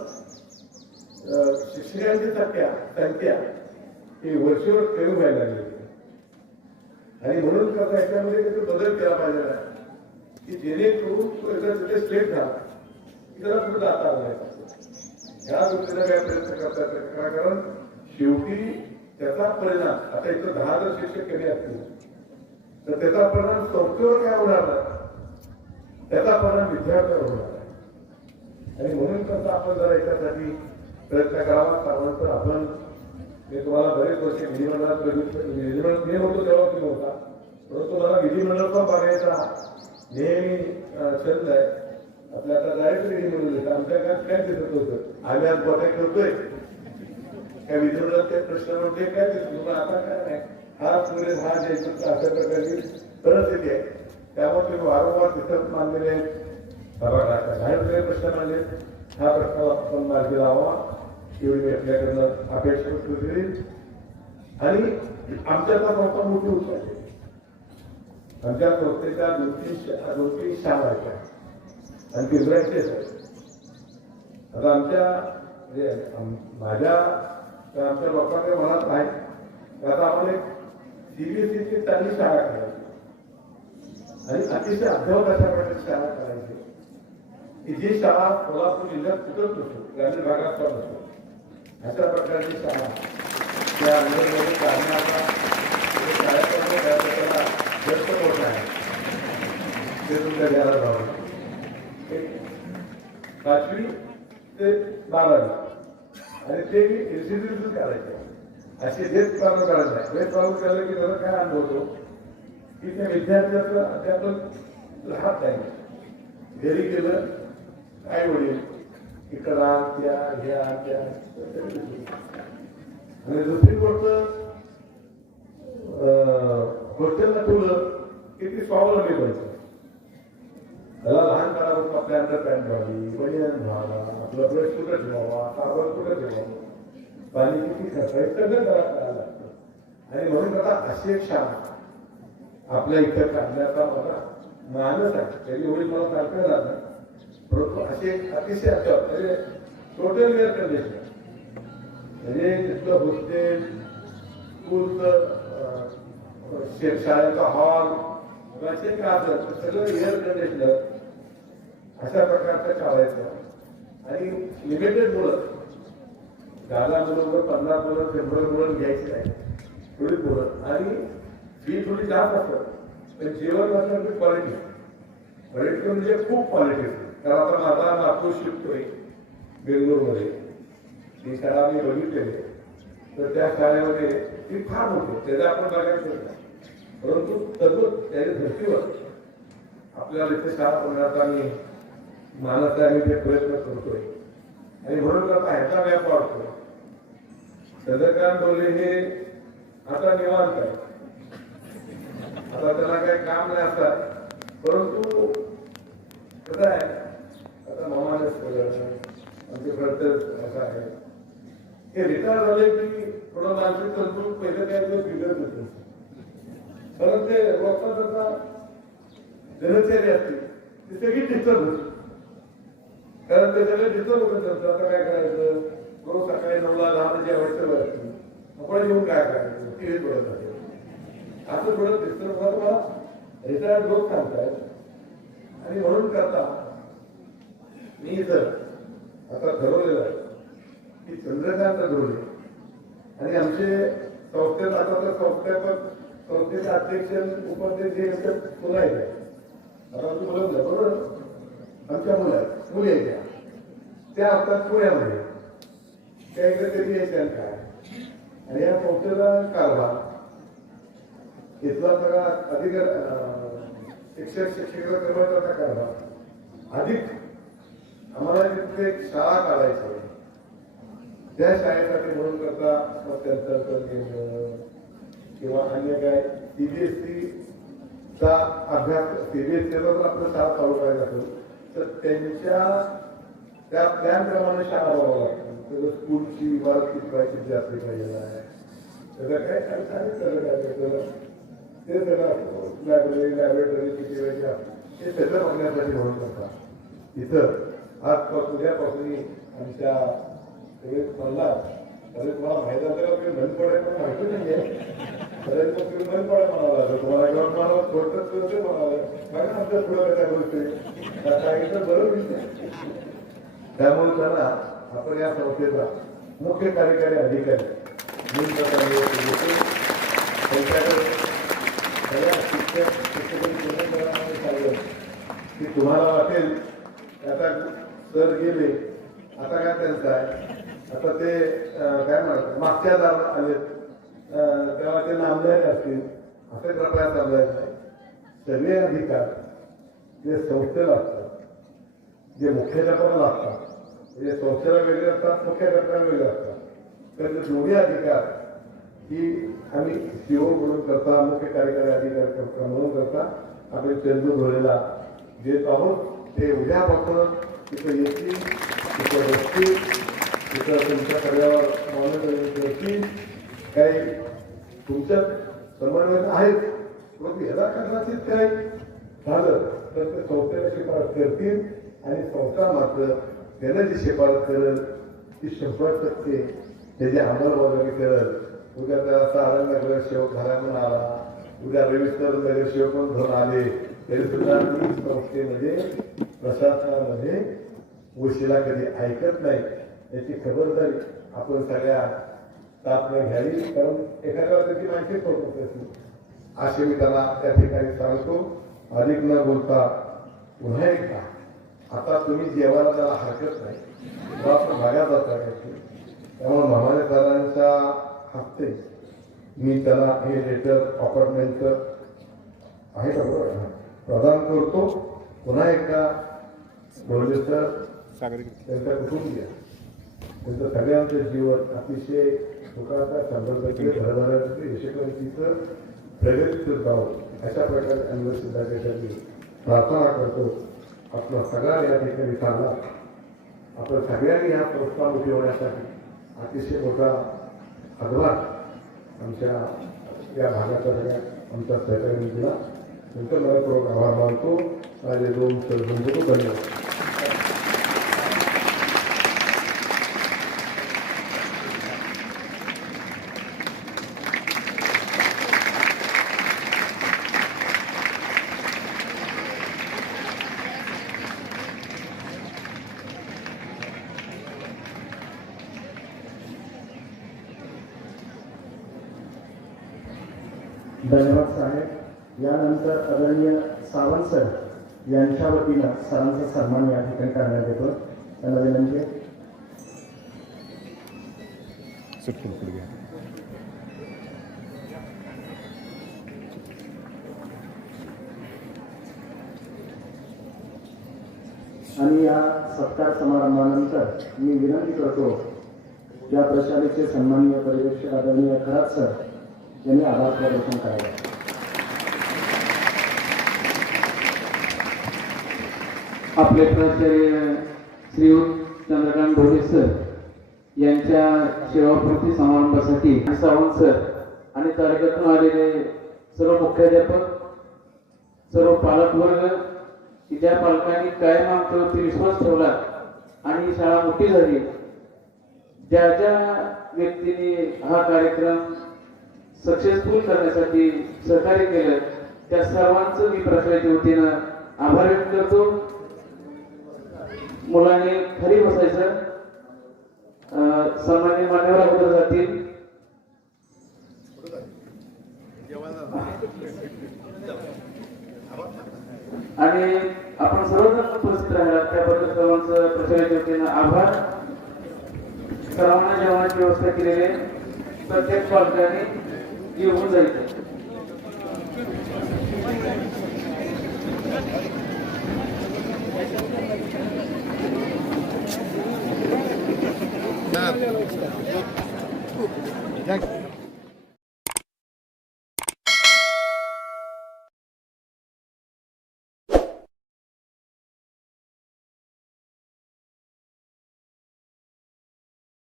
शिक्षकांची संख्या ही वर्षभर कमी व्हायला लागली आणि म्हणून कसं याच्यामध्ये काही बदल केला पाहिजे की जेणेकरून तो एकदा तिथे स्टेट झाला की त्याला पुढे जाता आला नाही. ह्या गोष्टीला काय प्रयत्न करतात, कारण शेवटी त्याचा परिणाम आता इथं 10 जर शिक्षक कमी असतील तर त्याचा परिणाम संस्थेवर काय होणार नाही, त्याचा परिणाम विद्यार्थ्यावर होणार आहे. आणि म्हणून कसं आपण जरा याच्यासाठी प्रयत्न करावा. कारण आपण मी तुम्हाला बरेच वर्ष विधिमंडळात मी होतो तेव्हा तुम्ही होता, परंतु मला विधिमंडळाचा बघायचा नेहमी छंद आहे. आपल्या आता डायरेक्ट विधिमंडळ येतं, आमच्या काय काय दिसत होतं, आम्ही आज बघाय करतोय काय विधिमंडळात ते प्रश्न म्हणते काय दिसतो, आता काय नाही. हा पुढे हा द्यायचं अशा प्रकारची परिस्थिती आहे. त्यामुळे तुम्ही वारंवार तिथं मानलेले आहेत, बाहेर प्रश्न मानले, हा प्रश्नाला आपण मार्गी लावा एवढी मी आपल्याकडनं अपेक्षा केली. आणि आमच्याचा संस्था मोठी होत आहे, आमच्या संस्थेच्या 2-3 शाळा आहेत आणि केंद्राचेच आहेत. आता आमच्या म्हणजे माझ्या आमच्या लोकांच्या मनात आहे आता आपण एक CBSEची चांगली शाळा करायची आणि अतिशय अद्यावत अशा प्रकारची शाळा करायची की जी शाळा कोल्हापूर जिल्ह्यात कुठंच नसतो, ग्रामीण भागात पण नसतो. अशा प्रकारची शाळा त्या अंगणवाडी कारणाचा शाळेचा जास्त मोठा आहे ते तुमच्या घरात राहून 5वी ते 12वी आणि ते LCD करायचे. असे देश पालन करायचं आहे. देश पालन केलं की त्याला काय अनुभवतो की त्या विद्यार्थ्याचं अध्यापन राहत नाही. घरी गेलं काय वडील इकडा त्या ह्या त्या. आणि दुसरी गोष्ट हॉस्टेलला ठेवलं की ती स्वावलंबी व्हायचं. त्याला लहानपणापासून आपल्या अंडर पॅन्ट व्हावी, बनियान व्हावा, आपला ब्रश कुठं ठेवावा, साबण कुठं ठेवावं, पाणी किती खर्चायचं सगळं करायला लागतं. आणि म्हणून आता अशी एक शाळा आपल्या इथं काढण्याचा मला मानस आहे. तरी होईल मला सांगता येणार नाही, परंतु असे अतिशय म्हणजे टोटल एअर कंडिशन म्हणजे तिथलं हॉस्टेल, स्कूलचं शाळेचा हॉल असे काय असेल सगळं एअर कंडिशनर अशा प्रकारचं काढायचं. आणि लिमिटेड मुलं 10 मुलं 15 मुलं 100 मुलं घ्यायची नाही, थोडी मुलं. आणि फी थोडी जास्त असतात पण जेवण असणार क्वालिटी म्हणजे खूप क्वालिटी. कारण आता माझा नागपूर शिफ्ट होईल बेंगलोरमध्ये, ती शाळा मी बघितलेली. तर त्या शाळेमध्ये ती फार मोठी त्याचा आपण बघायचं. परंतु तद्भुत त्याच्या धर्तीवर आपल्याला इथे शाळा बनवण्याचा मी मानस आहे, ते प्रयत्न करतोय. आणि म्हणून आता ह्याचा व्याप वाढतोय. चंद्रकांत बोलले हे आता निवांत आहे, आता त्याला काही काम नाही असतात. परंतु कसं आहे आता मामाने आमचे प्रत्येक असं आहे हे रिटायर झाले की थोडं मानसिक संतुलन पहिलं काय बिघडत होतं. परंतु ते लोकांचा दिनचर्या असते ती सगळी डिस्टर्ब होती. कारण ते सगळं डिस्टर्ब होत असतं. आता काय करायचं, रोज सकाळी 9ला 10ला जेवायचं वळायचं, आपण येऊन काय करायचं, टीव्ही बघत असेल असं थोडं डिस्टर्ब होतं. मला रिटायर्ड लोक सांगतायत. आणि म्हणून करता मी इथं आता ठरवलेलं आहे की चंद्रकांत धोरणे आणि आमचे संस्थेत आता तर संस्थेचे अध्यक्ष उपाध्यक्ष मुलं आहेत. आता आमची मुलं बरोबर आमच्या मुली आहेत त्या असतात पुण्यामध्ये, त्या इकडे कधी यायच्या काय. आणि या संस्थेचा कारभार इथला सगळा शिक्षक शिक्षिका कर्मचाऱ्याचा कारभार अधिक आम्हाला तिथे एक शाळा काढायची आहे. त्या शाळेसाठी म्हणून करता किंवा अन्य काय सीबीएसईचा अभ्यास, सीबीएसईला जर आपलं शाळा चालू करायचं असेल तर त्यांच्या त्या प्लॅनप्रमाणे शाळा बनवावं लागतं. त्याचं स्कूलची इमारत किती पाहिजे असली पाहिजे आहे, त्याचं काय ते सगळं लॅबोरेटरी किती वेळेच्या हे सगळं बघण्यासाठी म्हणून करतात. इथं आज उद्यापासून आमच्या म्हणला अरे तुम्हाला माहिती असेल तुम्ही बंद पडाय पण माहिती नाही आहे, तुम्ही बंद पडाय म्हणाला तुम्हाला किंवा मला थोडंच म्हणालं कारण आमच्या पुढं त्या गोष्टी सांगितलं बरोबर. त्यामुळे त्यांना आपण या संस्थेचा मुख्य कार्यकारी अधिकारी त्यांच्याकडे सगळ्या शिक्षकांनी सांगितलं की तुम्हाला वाटेल आता सर गेले आता काय त्यांचं आहे, आता ते काय म्हणतात मागच्या दारात आले तेव्हा ते नामदार असतील असं कृपया समजायचं नाही. सगळे अधिकार जे संस्थेला असतात, जे मुख्याध्यापकाला असतात, म्हणजे संस्थेला वेगळे असतात, मुख्याध्यापकाला वेगळे असतात. तर ते दोन्ही अधिकार ही आम्ही सीओ म्हणून करता, मुख्य कार्यकारी अधिकारी म्हणून करता आपण चंदू धोरेला देत आहोत. ते उद्यापासून तिथं येतील, तिथं बसतील, तिथं तुमच्या सगळ्यावर मॉनिटरिंग करतील. काही तुमच्या समन्वय आहेत परंतु याला कदाचित काही झालं तर ते संस्थेला शिफारस करतील आणि संस्था मात्र त्याला जी शिफारस करेल ती 100% त्याची अंमलबजावणी करेल. उद्या त्याला सारंग नगर सेवक झाला म्हणून आला, उद्या रविस्तर नगर सेवक म्हणून धरून आले तरी सुद्धा मी संस्थेमध्ये प्रशासनामध्ये गोष्टीला कधी ऐकत नाही याची खबरदारी आपण सगळ्या स्टाफने घ्यावी. कारण एखाद्या त्याची माहिती होत असते असे मी त्याला त्या ठिकाणी सांगतो. अधिक न बोलता पुन्हा एकदा आता तुम्ही जेवायला त्याला हरकत नाही, आपण भागात जाता. त्यामुळे मामाने सरांच्या हस्ते मी त्याला हे लेटर अपार्टमेंटचं आहे का बरोबर आहे? प्रदान करतो. पुन्हा एकदा बोलले तर त्यांचा कुटुंबीय त्यांचं सगळ्यांचं जीवन अतिशय सुखाचा समृद्धीचे घरदाराचे यशस्वीचं प्रगतीचं जावं अशा प्रकारे अन्नसिद्धासाठी प्रार्थना करतो. आपला सगळा या ठिकाणी चालला. आपण सगळ्यांनी हा प्रोत्साहन उठवण्यासाठी अतिशय मोठा हातभार आमच्या या भागाच्या सगळ्या आमच्या सहकार्याने दिला. नंतर मला थोडं आभार मानतो. माझे दोन सहबंधू धन्यवाद. धन्यवाद साहेब. यानंतर आदरणीय सावंत सर यांच्या वतीनं सरांचा सन्मान या ठिकाणी करण्यात येतो. त्यांना विनंती आहे. आणि या सत्कार समारंभानंतर मी विनंती करतो या प्रशालेचे सन्माननीय पर्यवेक्षक आदरणीय खरात सर यांनी आभार प्रदर्शन करावे. आपले प्राचार्य श्रीयुत चंद्रकांत ढोले सर यांच्या सेवापूर्ती समारंभासाठी सावंत सर आणि तालुक्यातून आलेले सर्व मुख्याध्यापक, सर्व पालकवर्ग की ज्या पालकांनी कायम आमच्यावरती विश्वास ठेवला आणि ही शाळा मोठी झाली, ज्या ज्या व्यक्तींनी हा कार्यक्रम सक्सेसफुल करण्यासाठी सहकार्य केलं त्या सर्वांचं मी प्रशालेच्या वतीनं आभार व्यक्त करतो. मुलांनी खाली बसायचं. सामान्य मान्यवर अगोदर जातील. आणि आपण सर्वजण उपस्थित राहिला त्याबद्दल सर्वांचं प्रशालेच्या वतीनं आभार. सर्वांना जेवणाची व्यवस्था केलेली आहे. प्रत्येक पालकाने जेवून जायचं. Thank you.